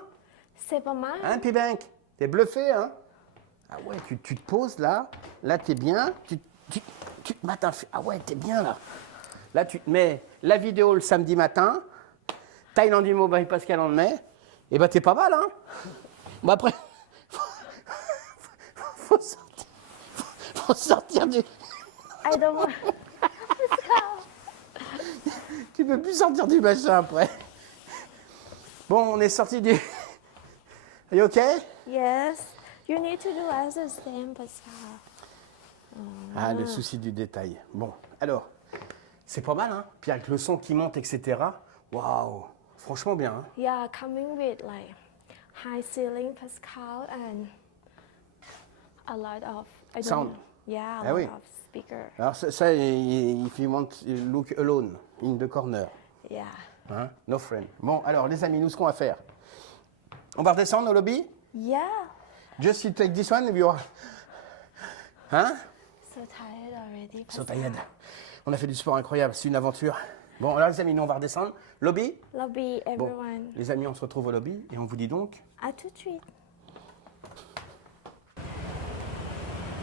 C'est pas mal. Hein, P-Bank? T'es bluffé, hein? Ah ouais, tu te poses là t'es bien, tu te matin, ah ouais, t'es bien là. Là, tu te mets la vidéo le samedi matin, Thaïlande Imo by Pascal en mai, et bah t'es pas mal, hein? Bon après, faut sortir du... I don't want. Tu peux plus sortir du machin après. Bon, on est sorti du... Are you okay? Yes. You need to do as the same, Pascal. Ah, le souci du détail. Bon, alors, c'est pas mal, hein? Puis avec le son qui monte, etc. Waouh, franchement bien, hein? Yeah, coming with like high ceiling, Pascal, and a lot of I don't Sound. know. Yeah, a Ah lot oui. of speaker. Alors ça, if you want to look alone, in the corner. Yeah. Hein? No friend. Bon, alors les amis, nous, ce qu'on va faire, on va redescendre au lobby? Yeah. Just you take this one, you are... Hein? So tired already. So Pascal. tired. On a fait du sport incroyable, c'est une aventure. Bon, là les amis, nous on va redescendre. Lobby? Lobby, Bon, everyone. les amis, on se retrouve au lobby et on vous dit donc... À tout de suite.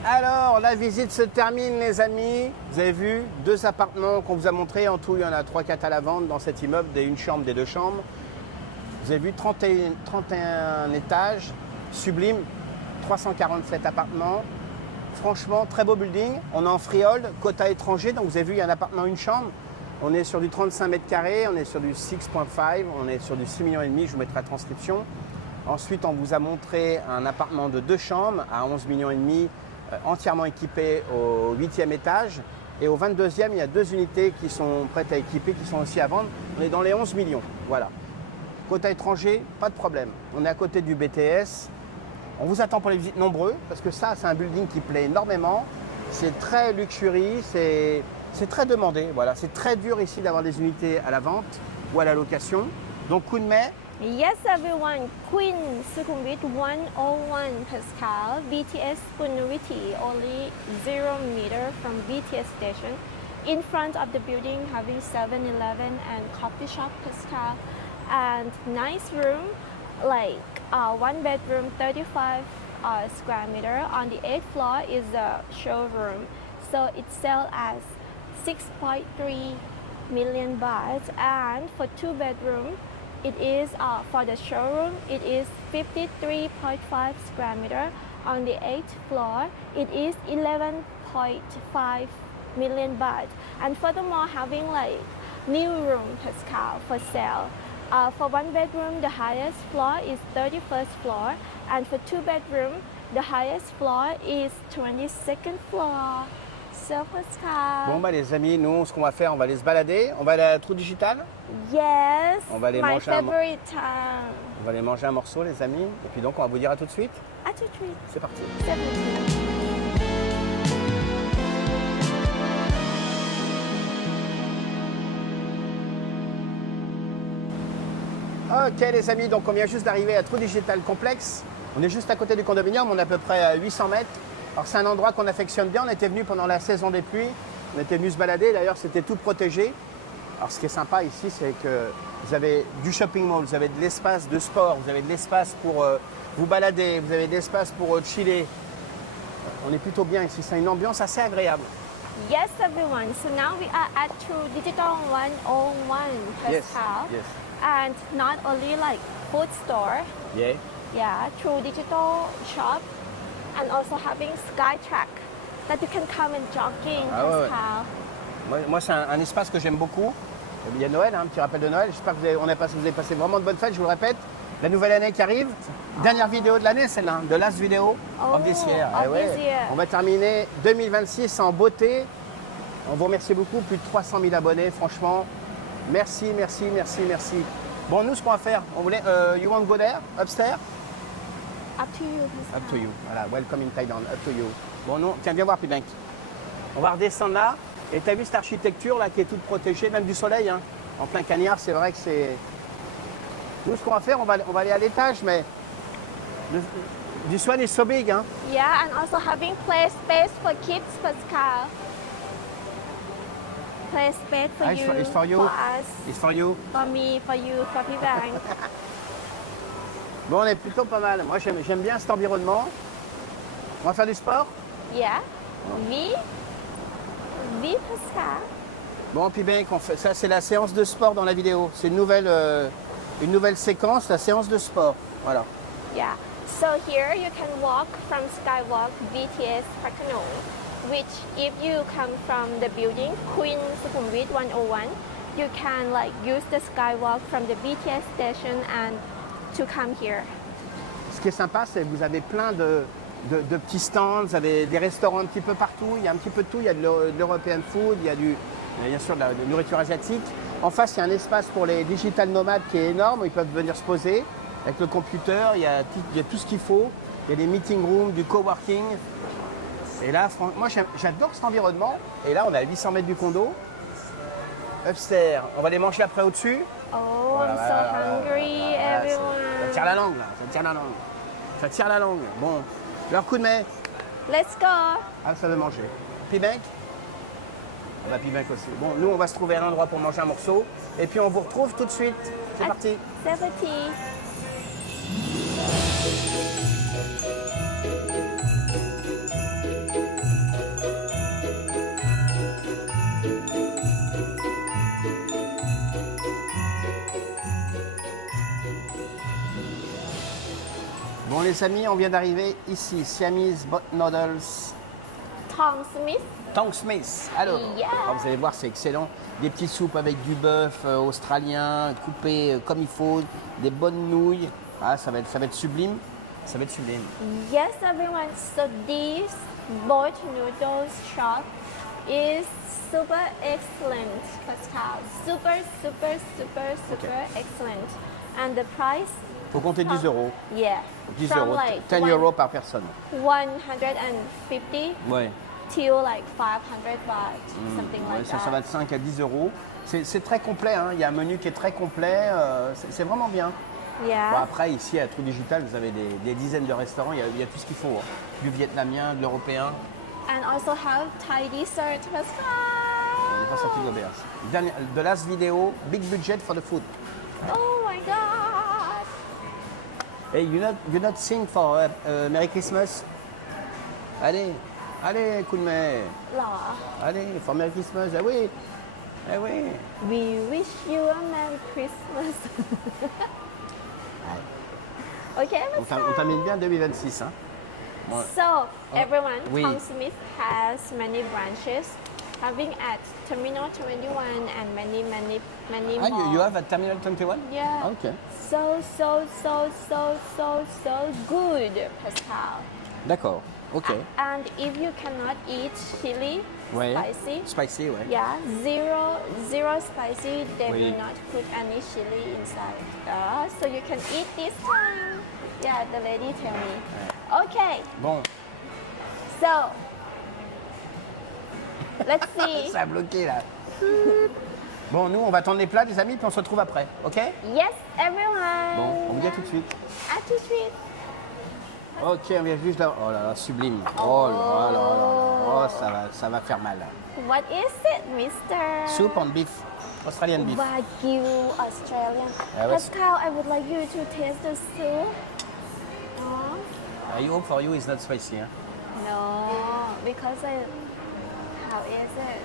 Alors, la visite se termine, les amis. Vous avez vu 2 appartements qu'on vous a montrés. En tout, il y en a 3-4 à la vente dans cet immeuble, des 1 chambre, des 2 chambres. Vous avez vu 31 étages, sublime, 347 appartements. Franchement, très beau building. On est en freehold, quota étranger. Donc, vous avez vu, il y a un appartement, 1 chambre. On est sur du 35 mètres carrés, on est sur du 6.5, on est sur du 6,5 millions. Je vous mettrai la transcription. Ensuite, on vous a montré un appartement de 2 chambres à 11,5 millions. Entièrement équipé au 8e étage. Et au 22e, il y a 2 unités qui sont prêtes à équiper, qui sont aussi à vendre. On est dans les 11 millions. Voilà. Quota étranger, pas de problème. On est à côté du BTS. On vous attend pour les visites nombreux, parce que ça, c'est un building qui plaît énormément. C'est très luxury, c'est très demandé. Voilà. C'est très dur ici d'avoir des unités à la vente ou à la location. Donc, coup de mai. Yes, everyone. Queen Sukhumvit 101 Pascal, BTS Punaviti, only 0 meter from BTS station. In front of the building, having 7-Eleven and coffee shop, Pascal, and nice room, like 1 bedroom, 35 square meter. On the 8th floor is the showroom, so it sells as 6.3 million baht, and for 2 bedroom. It is for the showroom. It is 53.5 square meter. On the 8th floor, it is 11.5 million baht. And furthermore, having like new room, Pascal, for sale. For 1 bedroom, the highest floor is 31st floor, and for 2 bedroom, the highest floor is 22nd floor. So, Pascal. Bon, bah, les amis, nous, ce qu'on va faire, on va aller se balader. On va aller à la Trou Digital. Yes. On va aller my manger favorite time. On va aller manger un morceau, les amis. Et puis donc, on va vous dire à tout de suite. À tout de suite. C'est parti. 17. Ok, les amis, donc on vient juste d'arriver à Trou Digital Complex. On est juste à côté du condominium, on est à peu près à 800 mètres. Alors c'est un endroit qu'on affectionne bien, on était venu pendant la saison des pluies, on était venu se balader, d'ailleurs c'était tout protégé. Alors ce qui est sympa ici, c'est que vous avez du shopping mall, vous avez de l'espace de sport, vous avez de l'espace pour vous balader, vous avez de l'espace pour chiller. On est plutôt bien ici, c'est une ambiance assez agréable. Yes, everyone. So now we are at True Digital 101, Yes, Pascal. yes. And not only like food store, Yeah. yeah, True Digital shop, and also having Skytrack that you can come and jogging, Ah ouais, ouais. Pascal. Moi c'est un espace que j'aime beaucoup. Il y a Noël, hein, un petit rappel de Noël. J'espère que vous avez passé vraiment de bonnes fêtes, je vous le répète. La nouvelle année qui arrive. Dernière vidéo de l'année, celle-là, de last vidéo of this year. of Eh ouais. this year. On va terminer 2026 en beauté. On vous remercie beaucoup, plus de 300 000 abonnés, franchement. Merci, merci, merci, merci. Bon, nous, ce qu'on va faire, on voulait. You want to go there, upstairs? Up to you, Pascal. Up to you. Voilà, welcome in Thailand, up to you. Bon, non, tiens, viens voir, Pudink. On va redescendre là. Et tu as vu cette architecture là qui est toute protégée, même du soleil, hein. En plein cagnard, c'est vrai que c'est. Nous, ce qu'on va faire, on va aller à l'étage, mais. This one is so big, hein. Yeah, and also having play space for kids, Pascal. Play space for Ah, you, it's for you. for us, It's for you. for me, for you, for Pibang. Bon, on est plutôt pas mal. Moi, j'aime bien cet environnement. On va faire du sport. Yeah, we, Pascal. Bon, puis bien, ça, c'est la séance de sport dans la vidéo. C'est une nouvelle séquence, la séance de sport. Voilà. Yeah. So here you can walk from Skywalk BTS Parkano, which if you come from the building Queen Sukhumvit 101, you can like use the Skywalk from the BTS station and to come here. Ce qui est sympa, c'est que vous avez plein de petits stands, vous avez des restaurants un petit peu partout, il y a un petit peu de tout, il y a de l'European food, il y a bien sûr de la nourriture asiatique. En face, il y a un espace pour les digital nomades qui est énorme, où ils peuvent venir se poser avec le computer, il y a tout ce qu'il faut, il y a des meeting rooms, du coworking. Et là, moi j'adore cet environnement. Et là, on est à 800 mètres du condo. Upstairs, on va les manger après au-dessus. Oh, Voilà, I'm so voilà, hungry, voilà, everyone. ça tire la langue là, ça tire la langue. Ça tire la langue. Bon, leur coup de main. Let's go. Ah, ça veut manger. Pibank? Ah bah Pibank aussi. Bon, nous, on va se trouver un endroit pour manger un morceau. Et puis, on vous retrouve tout de suite. C'est parti. 70. Bon, les amis, on vient d'arriver ici. Siamese Bot Noodles. Tom Smith. Tang Smith. Alors, Yeah. vous allez voir, c'est excellent. Des petites soupes avec du bœuf australien, coupé comme il faut, des bonnes nouilles. Ah, ça va être sublime. Ça va être sublime. Yes, everyone. So this boat noodles shop is super excellent, Pascal. Super, super, super, super excellent. And the price? Faut compter 10 euros. Yeah. 10 From euros. like 10 euros par personne. 150 Ouais. till like 500 baht, something Ouais, like ça that. va de 5 à 10 euros. C'est très complet, hein. Il y a un menu qui est très complet. C'est vraiment bien. Yeah. Bon, après, ici, à Trou Digital, vous avez des dizaines de restaurants. Il y a tout ce qu'il faut, hein. Du vietnamien, de l'européen. And also have Thai dessert, On n'est Pascal. pas sorti de l'auberge. The last vidéo, big budget for the food. Oh my God. Hey, you not sing for Merry Christmas? Allez, allez, coup de main. Là. Allez, for Merry Christmas. Ah oui, ah oui. We wish you a Merry Christmas. Okay, On termine bien 2026, hein. Bon. So, everyone, oui. Tom Smith has many branches, having at Terminal 21 and many Ah, more. you have a Terminal 21? Yeah. Ok. So good, Pascal. D'accord, ok. And if you cannot eat chili, Ouais. spicy, Spicy, ouais. yeah, zero spicy, they Oui. will not put any chili inside. So you can eat this time. Yeah, the lady tell me. Okay, Bon, so let's see. ça a bloqué là. Bon, nous, on va tendre les plats, les amis, puis on se retrouve après, ok? Yes, everyone. Bon, on vous dit à tout de suite. À tout de suite. Ok, on vient juste là. Oh là là, sublime. Oh là là là là là. Oh, ça va faire mal. What is it, Mister? Soup on beef, Australian beef. Wagyu Australian. Ah ouais, Pascal, I would like you to taste the soup. Oh, I hope for you it's not spicy, hein? no, because how is it?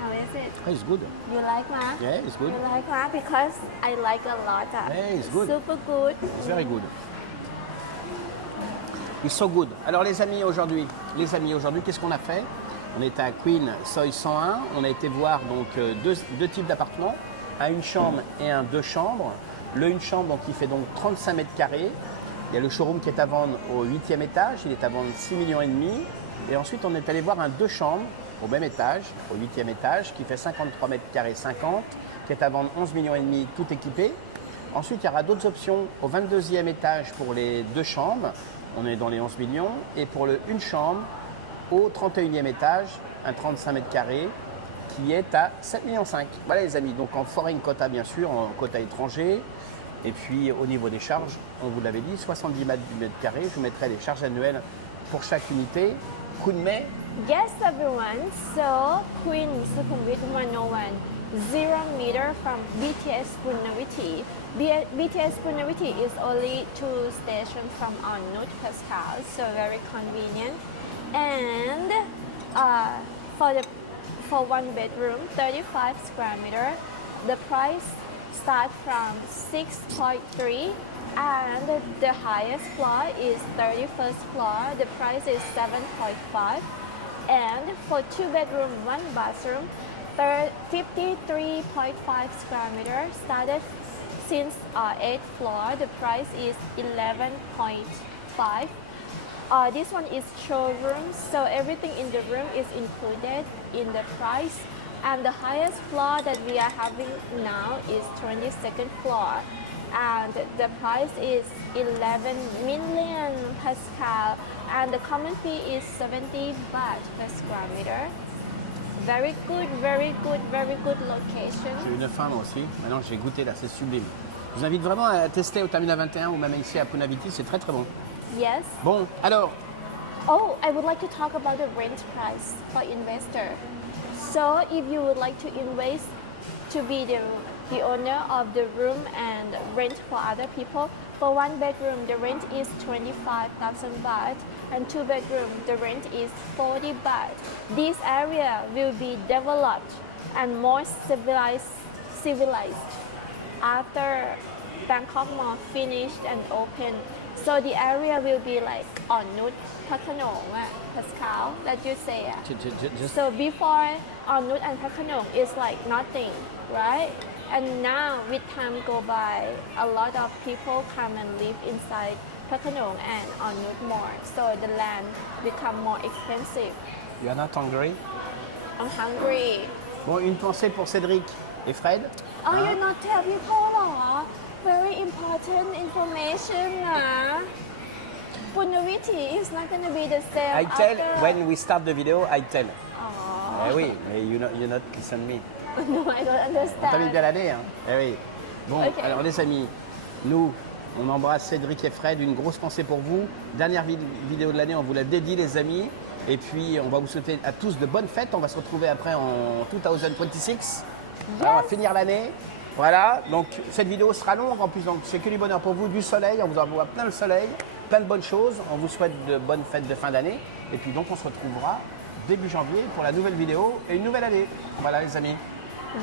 How is it? Oh, it's good. You like ma? Yeah, it's good. You like ma? Because I like a lot. Yeah, it's good. Super good. It's very good. It's so good. Alors les amis, aujourd'hui, qu'est-ce qu'on a fait? On était à Queen Soi 101. On a été voir donc deux types d'appartements, un une chambre et un deux chambres. Le une chambre donc, qui fait donc 35 mètres carrés. Il y a le showroom qui est à vendre au 8e étage. Il est à vendre 6,5 millions. Et ensuite, on est allé voir un deux chambres au même étage, au 8e étage, qui fait 53 mètres carrés 50, qui est à vendre 11,5 millions tout équipé. Ensuite, il y aura d'autres options au 22e étage pour les deux chambres. On est dans les 11 millions. Et pour le une chambre, au 31e étage, un 35 mètres carrés, qui est à 7,5 millions. Voilà les amis, donc en foreign quota bien sûr, en quota étranger. Et puis au niveau des charges, on vous l'avait dit, 70 mètres carrés. Je vous mettrai les charges annuelles pour chaque unité. Coup de mai. Yes, everyone. So, Queen Sukhumvit 101, 0 meter from BTS Punawiti. BTS Punawiti is only 2 stations from Annut, Pascal, so very convenient. And for one bedroom, 35 square meter, the price starts from 6.3, and the highest floor is 31st floor. The price is 7.5. And for 2 bedroom, 1 bathroom, 53.5 square meters, started since 8th floor. The price is 11.5. This one is showroom, so everything in the room is included in the price. And the highest floor that we are having now is 22nd floor. And the price is 11 million Pascal. And the common fee is 70 baht per square meter. Very good, very good, very good location. J'ai une faim moi aussi. Maintenant j'ai goûté là, c'est sublime. Je vous invite vraiment à tester au Terminal 21 ou même ici à Punaviti, c'est très très bon. Yes. Bon, alors, Oh, I would like to talk about the rent price for investor. So, if you would like to invest to be the owner of the room and rent for other people, for one bedroom the rent is 25,000 baht, and two bedroom the rent is 40 baht. This area will be developed and more civilized after Bangkok Mall finished and open. So the area will be like on Nut Phrakanong, Pascal, that you say. just So before on Nut and Phrakanong is like nothing, right? And now with time go by, a lot of people come and live inside Phrakanong and on Nut more. So the land become more expensive. you are not hungry? I'm hungry. Bon, une pensée pour Cédric et Fred. Oh, Hein? you're not tell people เหรอ Very important information นะ Punaviti is not gonna be the same I tell, after... when we start the video, I tell. Oh. Eh oui, mais you not listen me. No, I don't On t'invite understand. bien l'année, hein. Eh oui. Bon, Ok. alors les amis, nous, on embrasse Cédric et Fred. Une grosse pensée pour vous. Dernière vidéo de l'année, on vous la dédie, les amis. Et puis, on va vous souhaiter à tous de bonnes fêtes. On va se retrouver après en 2026. Voilà, on va finir l'année. Voilà, donc cette vidéo sera longue en plus, donc c'est que du bonheur pour vous, du soleil, on vous envoie plein de soleil, plein de bonnes choses, on vous souhaite de bonnes fêtes de fin d'année, et puis donc on se retrouvera début janvier pour la nouvelle vidéo et une nouvelle année. Voilà les amis.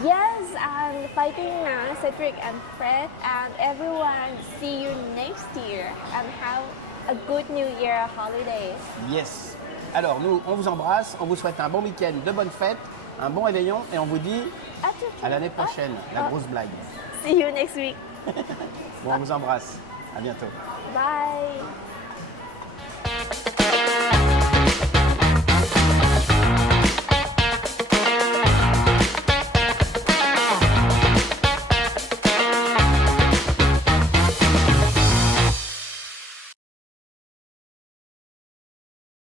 Yes, and fighting now, Cedric and Fred, and everyone. See you next year and have a good New Year holiday. Yes. Alors nous, on vous embrasse, on vous souhaite un bon week-end, de bonnes fêtes, un bon réveillon, et on vous dit à l'année prochaine, la grosse blague. See you next week. Bon, on vous embrasse. À bientôt. Bye.